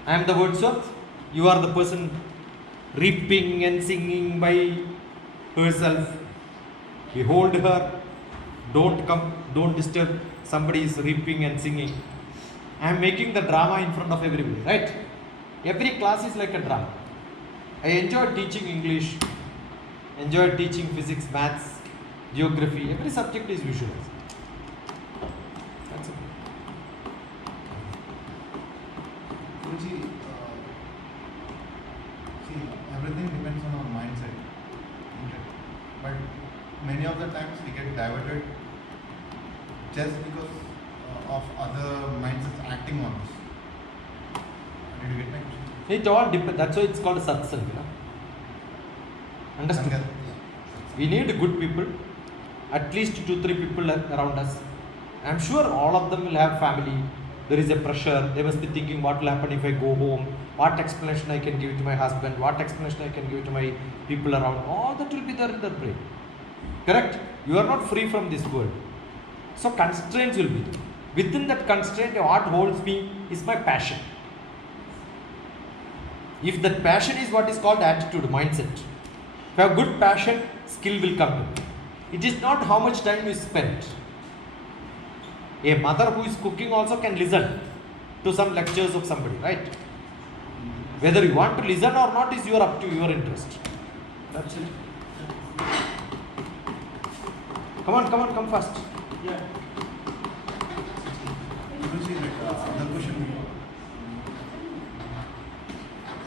I am the Wordsworth. You are the person reaping and singing by herself. Behold her. Don't come, don't disturb. Somebody is reaping and singing. I am making the drama in front of everybody, right? Every class is like a drama. I enjoy teaching English, enjoy teaching physics, maths, geography. Every subject is visualized. That's it. Guruji, everything depends on our mindset. Okay. But many of the times we get diverted just because of other mindsets acting on us. Did you get my question? It all depends. That's why it's called satsang. Understood? Sangat. We need good people, at least 2-3 people around us. I'm sure all of them will have family. There is a pressure. They must be thinking what will happen if I go home, what explanation I can give to my husband, what explanation I can give to my people around. All that will be there in their brain. Correct? You are not free from this world. So constraints will be there. Within that constraint, what holds me is my passion. If that passion is what is called attitude, mindset. If you have good passion, skill will come to you. It is not how much time you spend. A mother who is cooking also can listen to some lectures of somebody, right? Whether you want to listen or not is up to your interest. That's it. Come fast. Yeah. You will see like other question.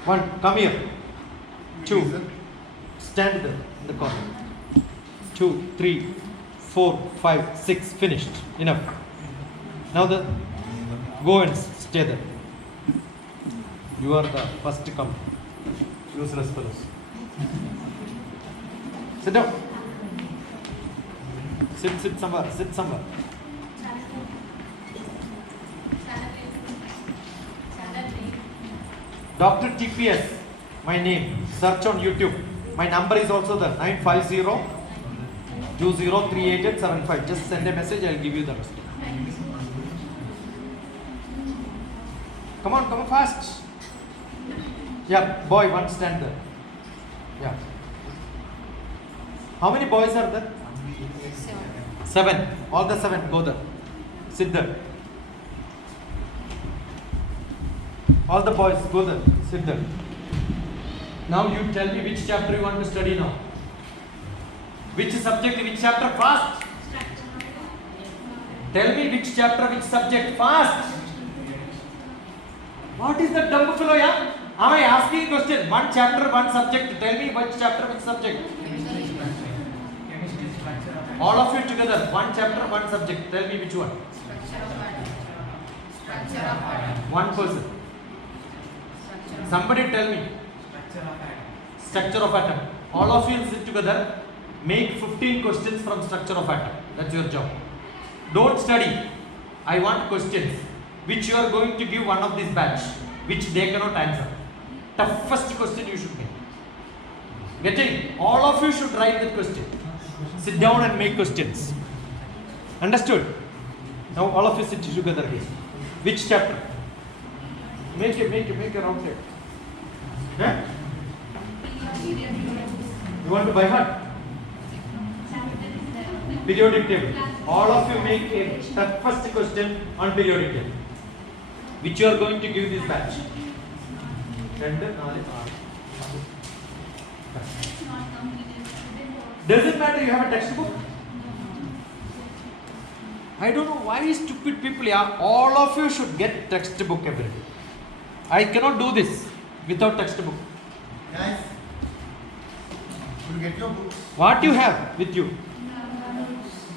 One, come here. Two. Listen. Stand there in the corner. 2, 3, 4, 5, 6. Finished. Enough. Now go and stay there. You are the first to come. Useless fellows. Sit down. Sit somewhere. Sit somewhere. DrTPS. My name. Search on YouTube. My number is also there. 950-203875. Just send a message. I'll give you the rest. Come on fast. Yeah, boy, one stand there. Yeah. How many boys are there? 7. All the 7, go there. Sit there. All the boys, go there. Sit there. Now you tell me which chapter you want to study now. Which subject, which chapter? Fast. Tell me which chapter, which subject. Fast. What is that dumb fellow, yeah? Am I asking question? One chapter, one subject. Tell me which chapter, which subject. All of you together. One chapter, one subject. Tell me which one. One person. Somebody tell me. Structure of atom. All of you sit together. Make 15 questions from structure of atom. That's your job. Don't study. I want questions which you are going to give one of this batch, which they cannot answer. Toughest question you should make. Getting? All of you should write that question. Sit down and make questions. Understood? Now all of you sit together here. Which chapter? Make a round table. Yeah? You want to by heart? Periodic table. All of you make a first question on periodic table, which you are going to give this batch. Doesn't matter you have a textbook. I don't know why stupid people are. All of you should get textbook every day. I cannot do this without textbook. Guys, you get your books. What you have with you?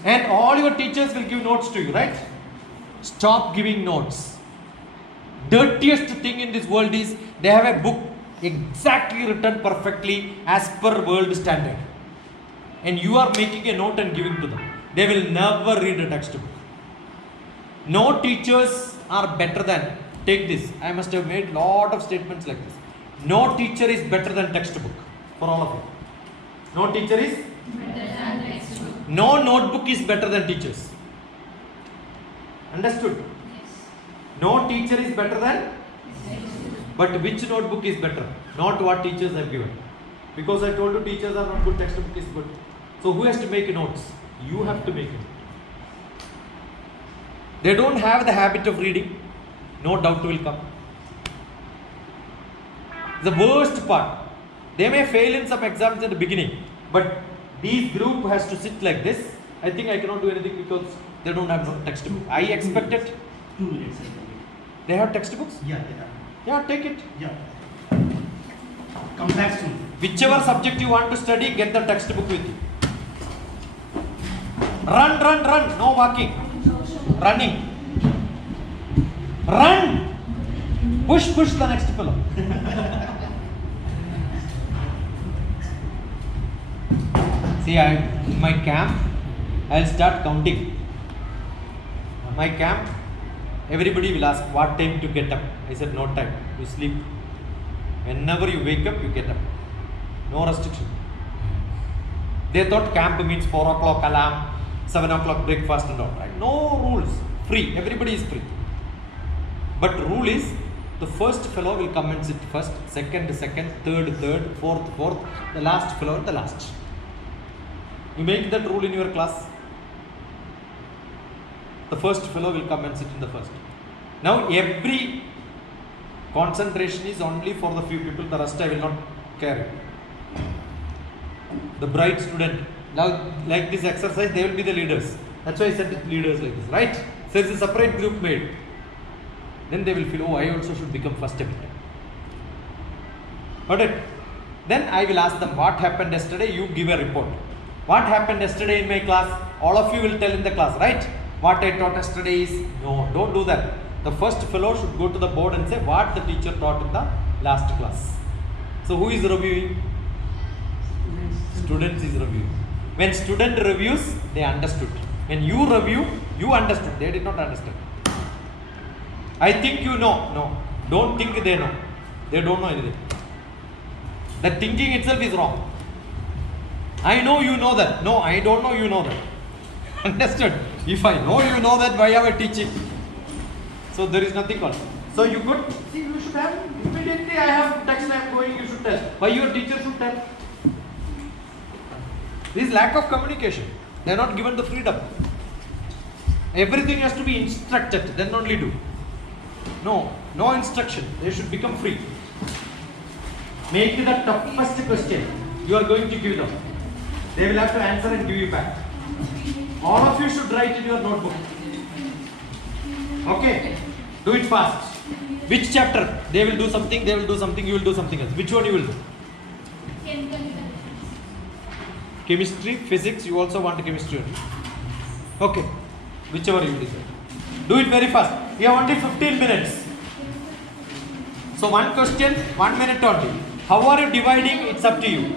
And all your teachers will give notes to you, right? Stop giving notes. Dirtiest thing in this world is they have a book exactly written perfectly as per world standard. And you are making a note and giving to them. They will never read a textbook. No teachers are better than, take this, I must have made lot of statements like this. No teacher is better than textbook for all of you. No teacher is? No notebook is better than teachers. Understood? Yes. No teacher is better than? But which notebook is better? Not what teachers have given. Because I told you teachers are not good, textbook is good. So who has to make notes? You have to make it. They don't have the habit of reading. No doubt will come. The worst part. They may fail in some exams at the beginning. But this group has to sit like this. I think I cannot do anything because they don't have no textbook. I expected. 2 minutes. They have textbooks? Yeah, they have. Yeah, take it. Yeah. Complex tool. Whichever subject you want to study, get the textbook with you. Run, run, run. No walking. Running. Run. Push, push the next fellow. See, in my camp, I'll start counting. My camp, everybody will ask what time to get up. I said no time. You sleep. Whenever you wake up, you get up. No restriction. They thought camp means 4 o'clock alarm, 7 o'clock breakfast and all. Right? No rules. Free. Everybody is free. But rule is, the first fellow will come and sit first, second, third, fourth, the last fellow the last. You make that rule in your class. The first fellow will come and sit in the first. Now every concentration is only for the few people, the rest I will not carry. The bright student, now like this exercise, they will be the leaders. That's why I said leaders like this, right? So there is a separate group made. Then they will feel, oh, I also should become first every time. Got it? Then I will ask them, what happened yesterday? You give a report. What happened yesterday in my class? All of you will tell in the class, right? What I taught yesterday is, no, don't do that. The first fellow should go to the board and say what the teacher taught in the last class. So who is reviewing? Students is reviewing. When student reviews, they understood. When you review, you understood. They did not understand. I think you know. No. Don't think they know. They don't know anything. That thinking itself is wrong. I know you know that. No, I don't know you know that. Understood? If I know you know that, why am I teaching? So there is nothing called. So you could see, you should have immediately. I have text, I am going, you should tell. Why your teacher should tell? This is lack of communication. They are not given the freedom. Everything has to be instructed, then only do. No instruction. They should become free. Make the toughest question you are going to give them. They will have to answer and give you back. All of you should write in your notebook. Okay? Do it fast. Which chapter? They will do something, you will do something else. Which one you will do? Chemistry, physics, you also want chemistry only. Okay. Whichever you decide. Do it very fast. You have only 15 minutes. So one question, 1 minute only. How are you dividing? It's up to you.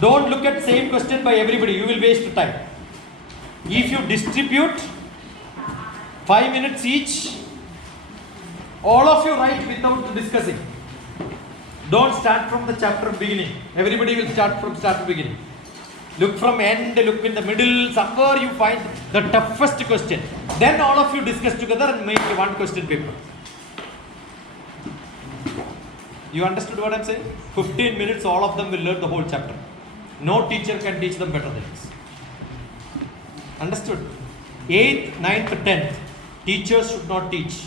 Don't look at same question by everybody. You will waste time. If you distribute 5 minutes each, all of you write without discussing. Don't start from the chapter beginning. Everybody will start from start beginning. Look from end, look in the middle, somewhere you find the toughest question. Then all of you discuss together and make one question paper. You understood what I am saying? 15 minutes, all of them will learn the whole chapter. No teacher can teach them better than this. Understood? 8th, 9th, 10th, teachers should not teach.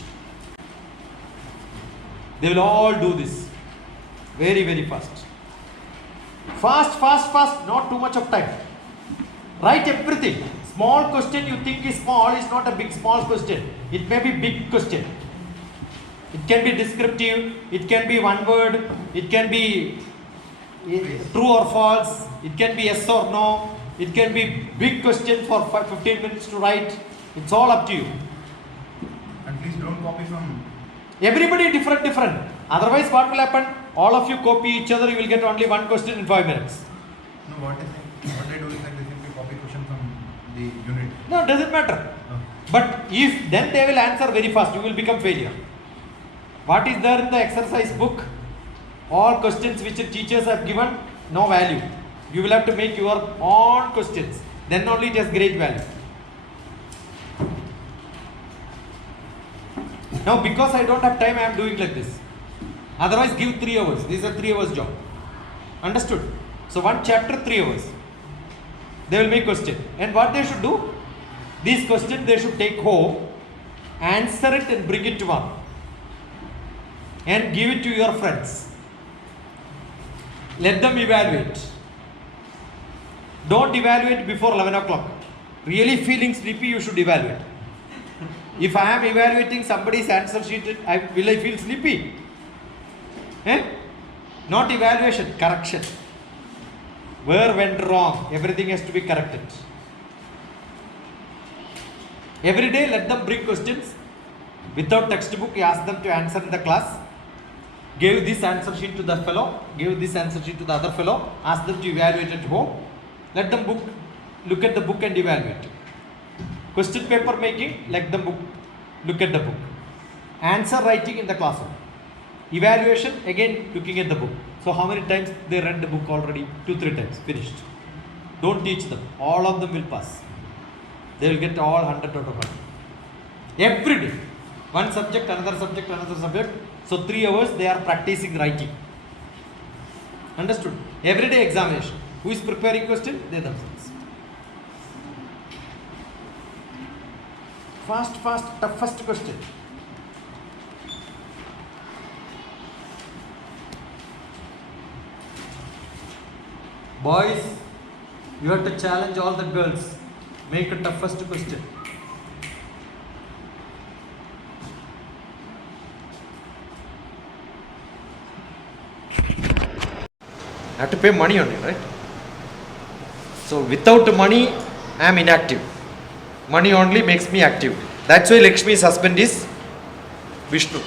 They will all do this. Very, very fast. Fast, not too much of time. Write everything. Small question you think is small is not a big small question. It may be big question. It can be descriptive, it can be one word, it can be true or false, it can be yes or no, it can be big question for 15 minutes to write. It's all up to you. And please don't copy from... Everybody different. Otherwise what will happen? All of you copy each other, you will get only one question in 5 minutes. No, what I do is like they simply copy question from the unit. No, it doesn't matter. Oh. But if then they will answer very fast, you will become failure. What is there in the exercise book? All questions which the teachers have given, no value. You will have to make your own questions. Then only it has great value. Now because I don't have time, I am doing like this. Otherwise give 3 hours. This is a 3 hours job. Understood? So one chapter 3 hours. They will make question. And what they should do? These questions they should take home, answer it and bring it to one. And give it to your friends. Let them evaluate. Don't evaluate before 11 o'clock. Really feeling sleepy, you should evaluate. If I am evaluating somebody's answer sheet, will I feel sleepy? Not evaluation, correction. Where went wrong, everything has to be corrected. Every day let them bring questions. Without textbook, you ask them to answer in the class. Give this answer sheet to the fellow, give this answer sheet to the other fellow, ask them to evaluate at home. Let them look at the book and evaluate. Question paper making, let them look at the book. Answer writing in the classroom. Evaluation, again looking at the book. So how many times they read the book already? 2-3 times, finished. Don't teach them, all of them will pass. They will get all 100 out of 100. Every day. One subject, another subject, another subject. So 3 hours they are practicing writing. Understood? Everyday examination. Who is preparing question? They themselves. Fast, toughest question. Boys, you have to challenge all the girls. Make a toughest question. I have to pay money on it, right? So without money, I am inactive. Money only makes me active. That's why Lakshmi's husband is Vishnu.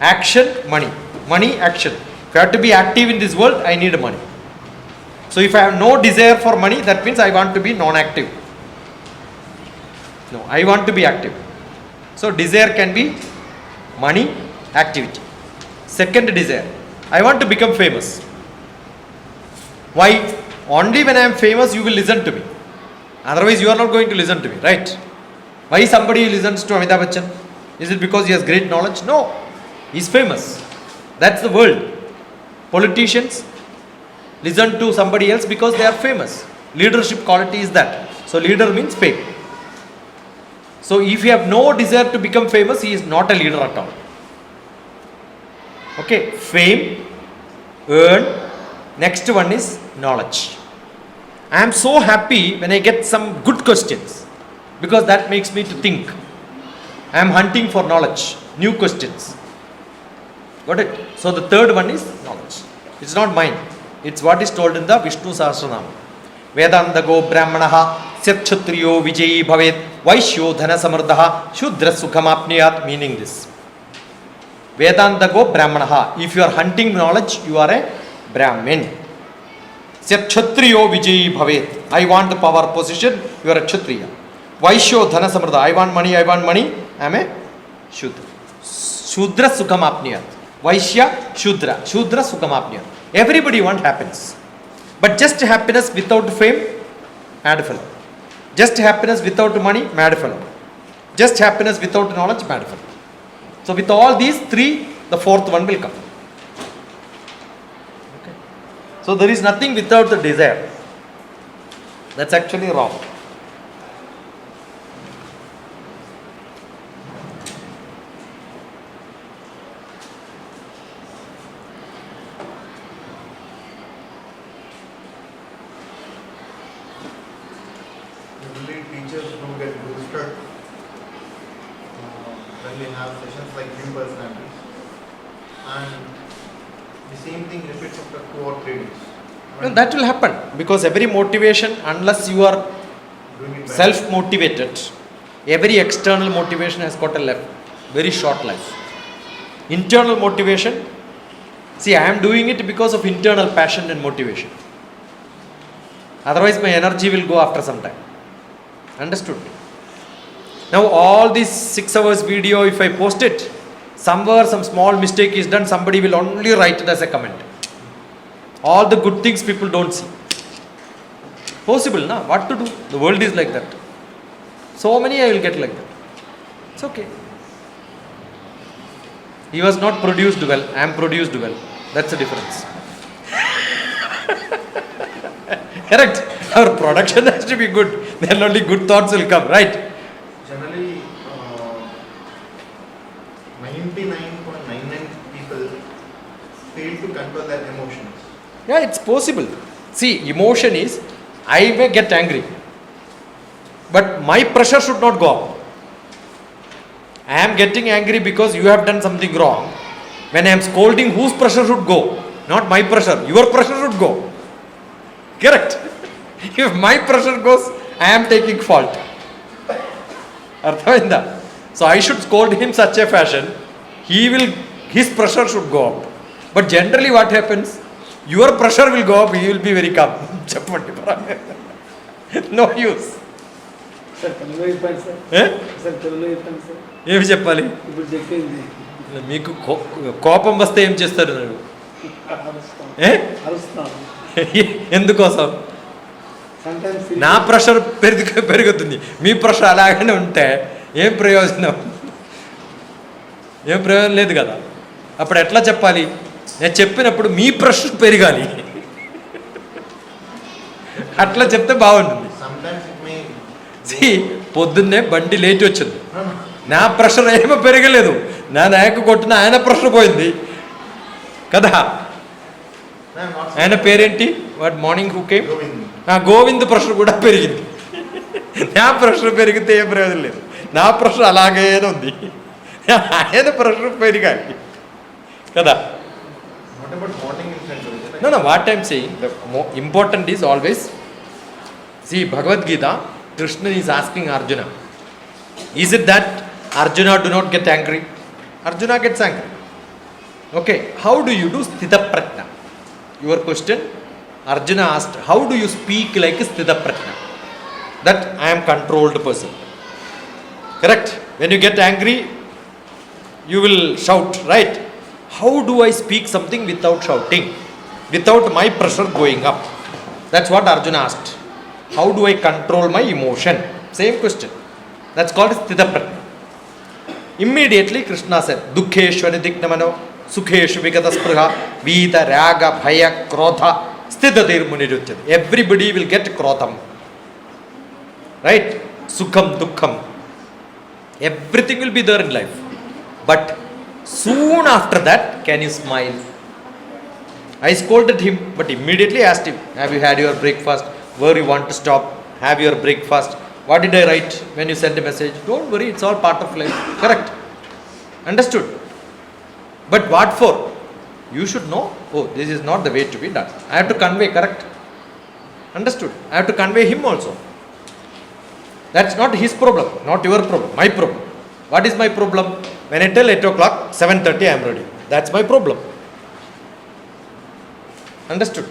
Action, money. Money, action. If I have to be active in this world, I need money. So if I have no desire for money, that means I want to be non-active. No, I want to be active. So desire can be money, activity. Second desire, I want to become famous. Why? Only when I am famous you will listen to me. Otherwise you are not going to listen to me, right? Why somebody listens to Amitabh Bachchan? Is it because he has great knowledge? No. He is famous. That's the world. Politicians listen to somebody else because they are famous. Leadership quality is that. So leader means fame. So if you have no desire to become famous, he is not a leader at all. Okay, fame, earn. Next one is knowledge. I am so happy when I get some good questions because that makes me to think. I am hunting for knowledge, new questions. Got it? So the third one is knowledge. It's not mine. It's what is told in the Vishnu Sahasranama. Vedanta go brahmanaha syatchatriyo vijayi bhavet vaishyo dhana samardha shudra sukhamapniyat, meaning this. Vedanta go brahmanaha. If you are hunting knowledge, you are a Brahmin. Kshatriyo vijayi bhavet. I want the power position, you are a Kshatriya. Vaishyo dhana samardha. I want money, I am a Shudra. Shudra sukham apniyat. Vaishya, Shudra. Shudra sukham apniyat. Everybody wants happiness. But just happiness without fame, mad fellow. Just happiness without money, mad fellow. Just happiness without knowledge, mad fellow. So with all these three, the fourth one will come. So there is nothing without the desire. That's actually wrong. Usually teachers do get boosted when we have sessions like new personalities, and the same thing repeats after 2 or 3 days. And that will happen because every motivation, unless you are Doing it self-motivated, every external motivation has got a very short life. Internal motivation, see, I am doing it because of internal passion and motivation. Otherwise my energy will go after some time. Understood? Now all these 6 hours video, if I post it, somewhere some small mistake is done, somebody will only write it as a comment. All the good things people don't see. Possible, na? What to do? The world is like that. So many I will get like that. It's okay. He was not produced well, I am produced well. That's the difference. Correct? Our production has to be good. Then only good thoughts will come, right? Generally, 99.99 people fail to control their emotions. Yeah, it's possible. See, emotion is, I may get angry, but my pressure should not go up. I am getting angry because you have done something wrong. When I am scolding, whose pressure should go? not my pressure. Your pressure should go. Correct? If my pressure goes, I am taking fault. Arthavainda. So I should scold him such a fashion, his pressure should go up. But generally what happens? Your pressure will go up, he will be very calm. No use. Sir తెలుగులో చెప్పండి sir. Eh? Sir తెలుగులో చెప్పండి sir. ఏమి చెప్పాలి? ఇప్పుడు చెప్పింది మీకు కోపం వస్తే ఏం చేస్తారు? అరుస్తాం. ఏ? అరుస్తాం. ఎందుకోసం? Sometimes నా ప్రెషర్ పెరుగుతుంది, మీ ప్రెషర్ అలాగనే ఉంటే ఏం ప్రయోజనం? ఏం ప్రయోజనం లేదు కదా. అప్పుడు ఎట్లా చెప్పాలి? నేను చెప్పినప్పుడు మీ ప్రెషర్ పెరగాలి. అట్లా చెప్తే బాగుంటుంది. Sometimes it may. పొద్దున్నే బండి లేచి వచ్చింది, No, no. నా ప్రెషర్ ఏమో పెరగలేదు, నా నాయకు కొట్టిన ఆయన ప్రెషర్ పోయింది కదా. No, I'm not saying. ఆయన పేరేంటి? What morning who came? Govind. Govind pressure కూడా పెరిగింది. నా ప్రెషర్ పెరిగితే ఏం ప్రయోజనం లేదు, నా ప్రెషర్ అలాగే ఉంది. ఆయన ప్రెషర్ పెరిగాలి కదా. What about morning incentive? No, what I'm saying, the important is always, see, Bhagavad Gita, Krishna is asking Arjuna, is it that Arjuna do not get angry? Arjuna gets angry. Okay, how do you do Sthita Prajna? Your question, Arjuna asked, how do you speak like a Sthita Prajna? That I am controlled person. Correct? When you get angry, you will shout, right? How do I speak something without shouting? Without my pressure going up? That's what Arjuna asked. How do I control my emotion? Same question. That's called Sthita Prajna. Immediately Krishna said, Dukkheshu anidignamano, Sukheshu vigata spruha, Vita, Raga, Bhaya, Krodha, Sthita Dirmuniruchyate. Everybody will get Krodham. Right? Sukham, Dukkham. Everything will be there in life. But soon after that, can you smile? I scolded him, but immediately asked him, have you had your breakfast? Where you want to stop? Have your breakfast? What did I write when you sent a message? Don't worry, it's all part of life. Correct? Understood? But what for? You should know, oh, this is not the way to be done. I have to convey, correct? Understood? I have to convey him also. That's not his problem, not your problem, my problem. What is my problem? When I tell 8 o'clock, 7:30 I am ready. That's my problem. Understood?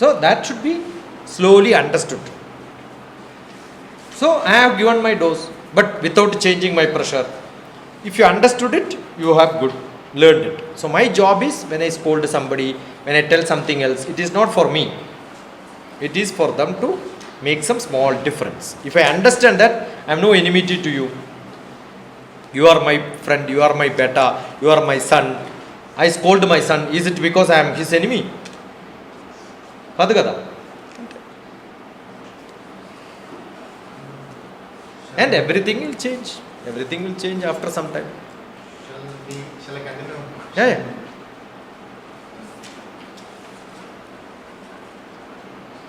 So that should be slowly understood. So I have given my dose, but without changing my pressure. If you understood it, you have learned it. So my job is, when I scold somebody, when I tell something else, it is not for me. It is for them to make some small difference. If I understand that I am no enmity to you, you are my friend, you are my beta, you are my son. I scold my son, is it because I am his enemy? Kada. And everything will change. Everything will change after some time. Shall I continue? Yeah.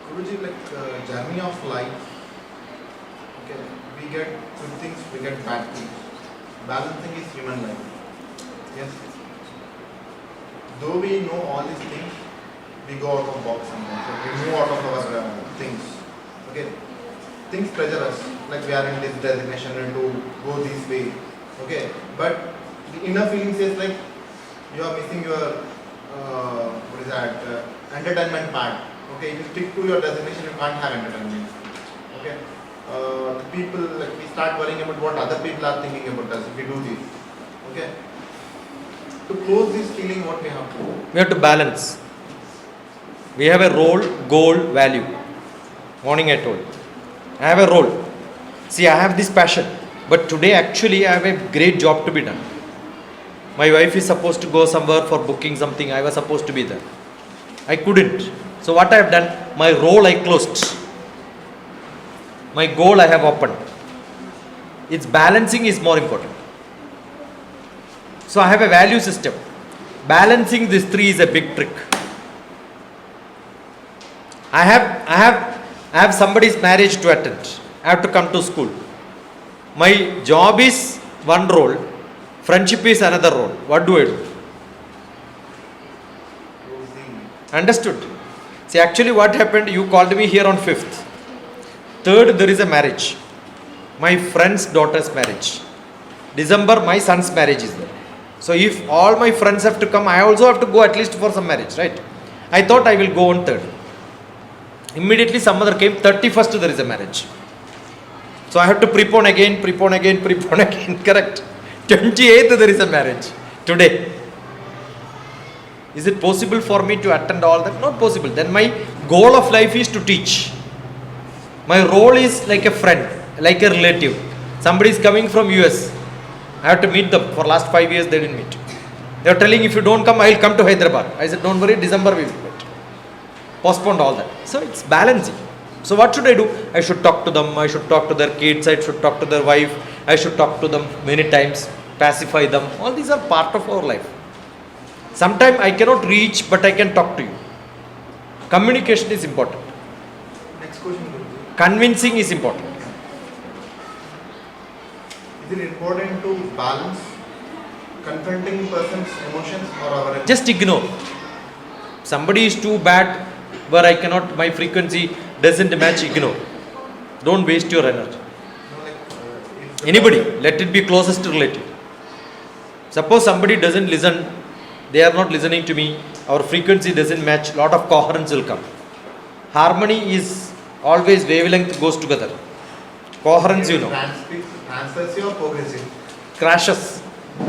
Guruji, like journey of life. Okay, we get good things, we get bad things. Balancing is human life. Yes. Though we know all these things, we go out of box sometimes. So we move out of our things. Okay. Things pressure us. Like we are in this designation and to go this way. Okay. But the inner feeling says like you are missing your entertainment part. Okay. If you stick to your designation, you can't have entertainment. Okay. People, like we start worrying about what other people are thinking about us if we do this. Okay. To close this feeling, what we have to do? We have to balance. We have a role, goal, value. Morning I told. I have a role. See, I have this passion. But today actually I have a great job to be done. My wife is supposed to go somewhere for booking something. I was supposed to be there. I couldn't. So what I have done? My role I closed. My goal I have opened. Its balancing is more important. So I have a value system. Balancing these three is a big trick. I have somebody's marriage to attend. I have to come to school. My job is one role. Friendship is another role. What do I do? Understood? See, actually what happened, you called me here on 5th. 3rd, there is a marriage. My friend's daughter's marriage. December, my son's marriage is there. So if all my friends have to come, I also have to go at least for some marriage, right? I thought I will go on 3rd. Immediately some other came, 31st there is a marriage. So I have to prepone again, correct? 28th there is a marriage, today. Is it possible for me to attend all that? Not possible. Then my goal of life is to teach. My role is like a friend, like a relative. Somebody is coming from US. I have to meet them. For last 5 years they didn't meet. They are telling, if you don't come, I will come to Hyderabad. I said, don't worry, December we will meet. Postponed all that. So it's balancing. So what should I do? I should talk to them. I should talk to their kids. I should talk to their wife. I should talk to them many times. Pacify them. All these are part of our life. Sometimes I cannot reach, but I can talk to you. Communication is important. Next question, Guruji. Convincing is important. Is it important to balance confronting person's emotions or our emotions? Just ignore. Somebody is too bad where I cannot, my frequency doesn't match, ignore. Don't waste your energy. If Anybody, let it be closest relative. Suppose somebody doesn't listen, they are not listening to me, our frequency doesn't match, lot of coherence will come. Harmony is always wavelength goes together. Coherence, you know, Transparency or progressive? crashes.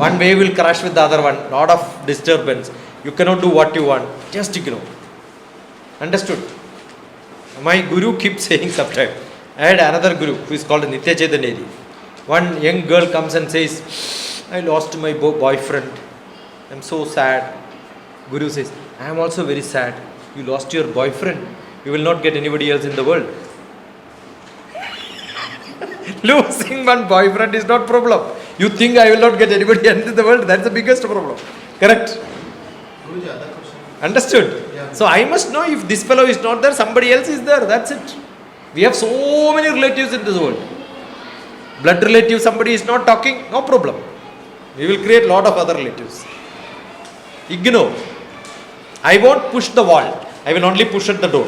One wave will crash with the other one, lot of disturbance. You cannot do what you want, just ignore. Understood? My guru keeps saying sometimes. I had another guru who is called Nitya Chaitanya. One young girl comes and says, I lost my boyfriend. I am so sad. Guru says, I am also very sad. You lost your boyfriend. You will not get anybody else in the world. Losing one boyfriend is not problem. You think I will not get anybody else in the world? That's the biggest problem. Correct? Guruji, other question. Understood? Yeah. So I must know if this fellow is not there, somebody else is there. That's it. We have so many relatives in this world. Blood relative, somebody is not talking, no problem. We will create lot of other relatives. Ignore. I won't push the wall. I will only push at the door.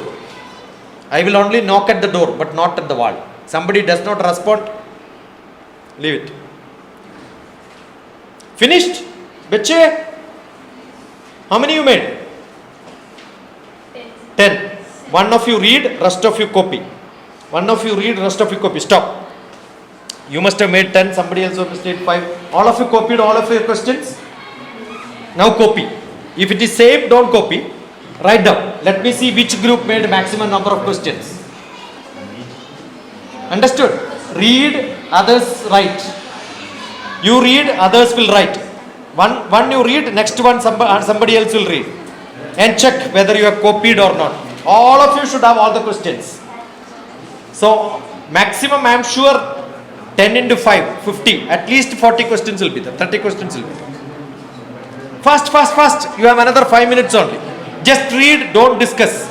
I will only knock at the door, but not at the wall. Somebody does not respond, leave it. Finished? Bache? How many you made? 10. One of you read, rest of you copy. One of you read, rest of you copy. Stop. You must have made 10, somebody else must have made 5. All of you copied all of your questions. Now copy. If it is same, don't copy. Write down. Let me see which group made maximum number of questions. Understood? Read, others write. You read, others will write. One you read, next one somebody else will read. And check whether you have copied or not. All of you should have all the questions. So, maximum I am sure 10 into 5, 50. At least 40 questions will be there. 30 questions will be there. Fast. You have another 5 minutes only. Just read, don't discuss.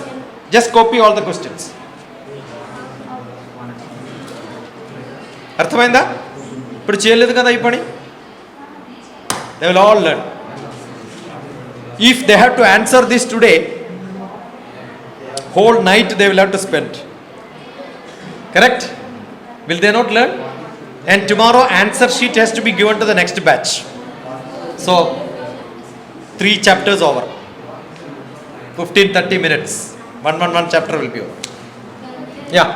Just copy all the questions. అర్థమైందా? ఇప్పుడు చేయలేదు కదా ఈ పని. They will all learn. If they have to answer this today, whole night they will have to spend. Correct? Will they not learn? And tomorrow answer sheet has to be given to the next batch. So 3 chapters over. 15-30 minutes. One chapter will be over. Yeah.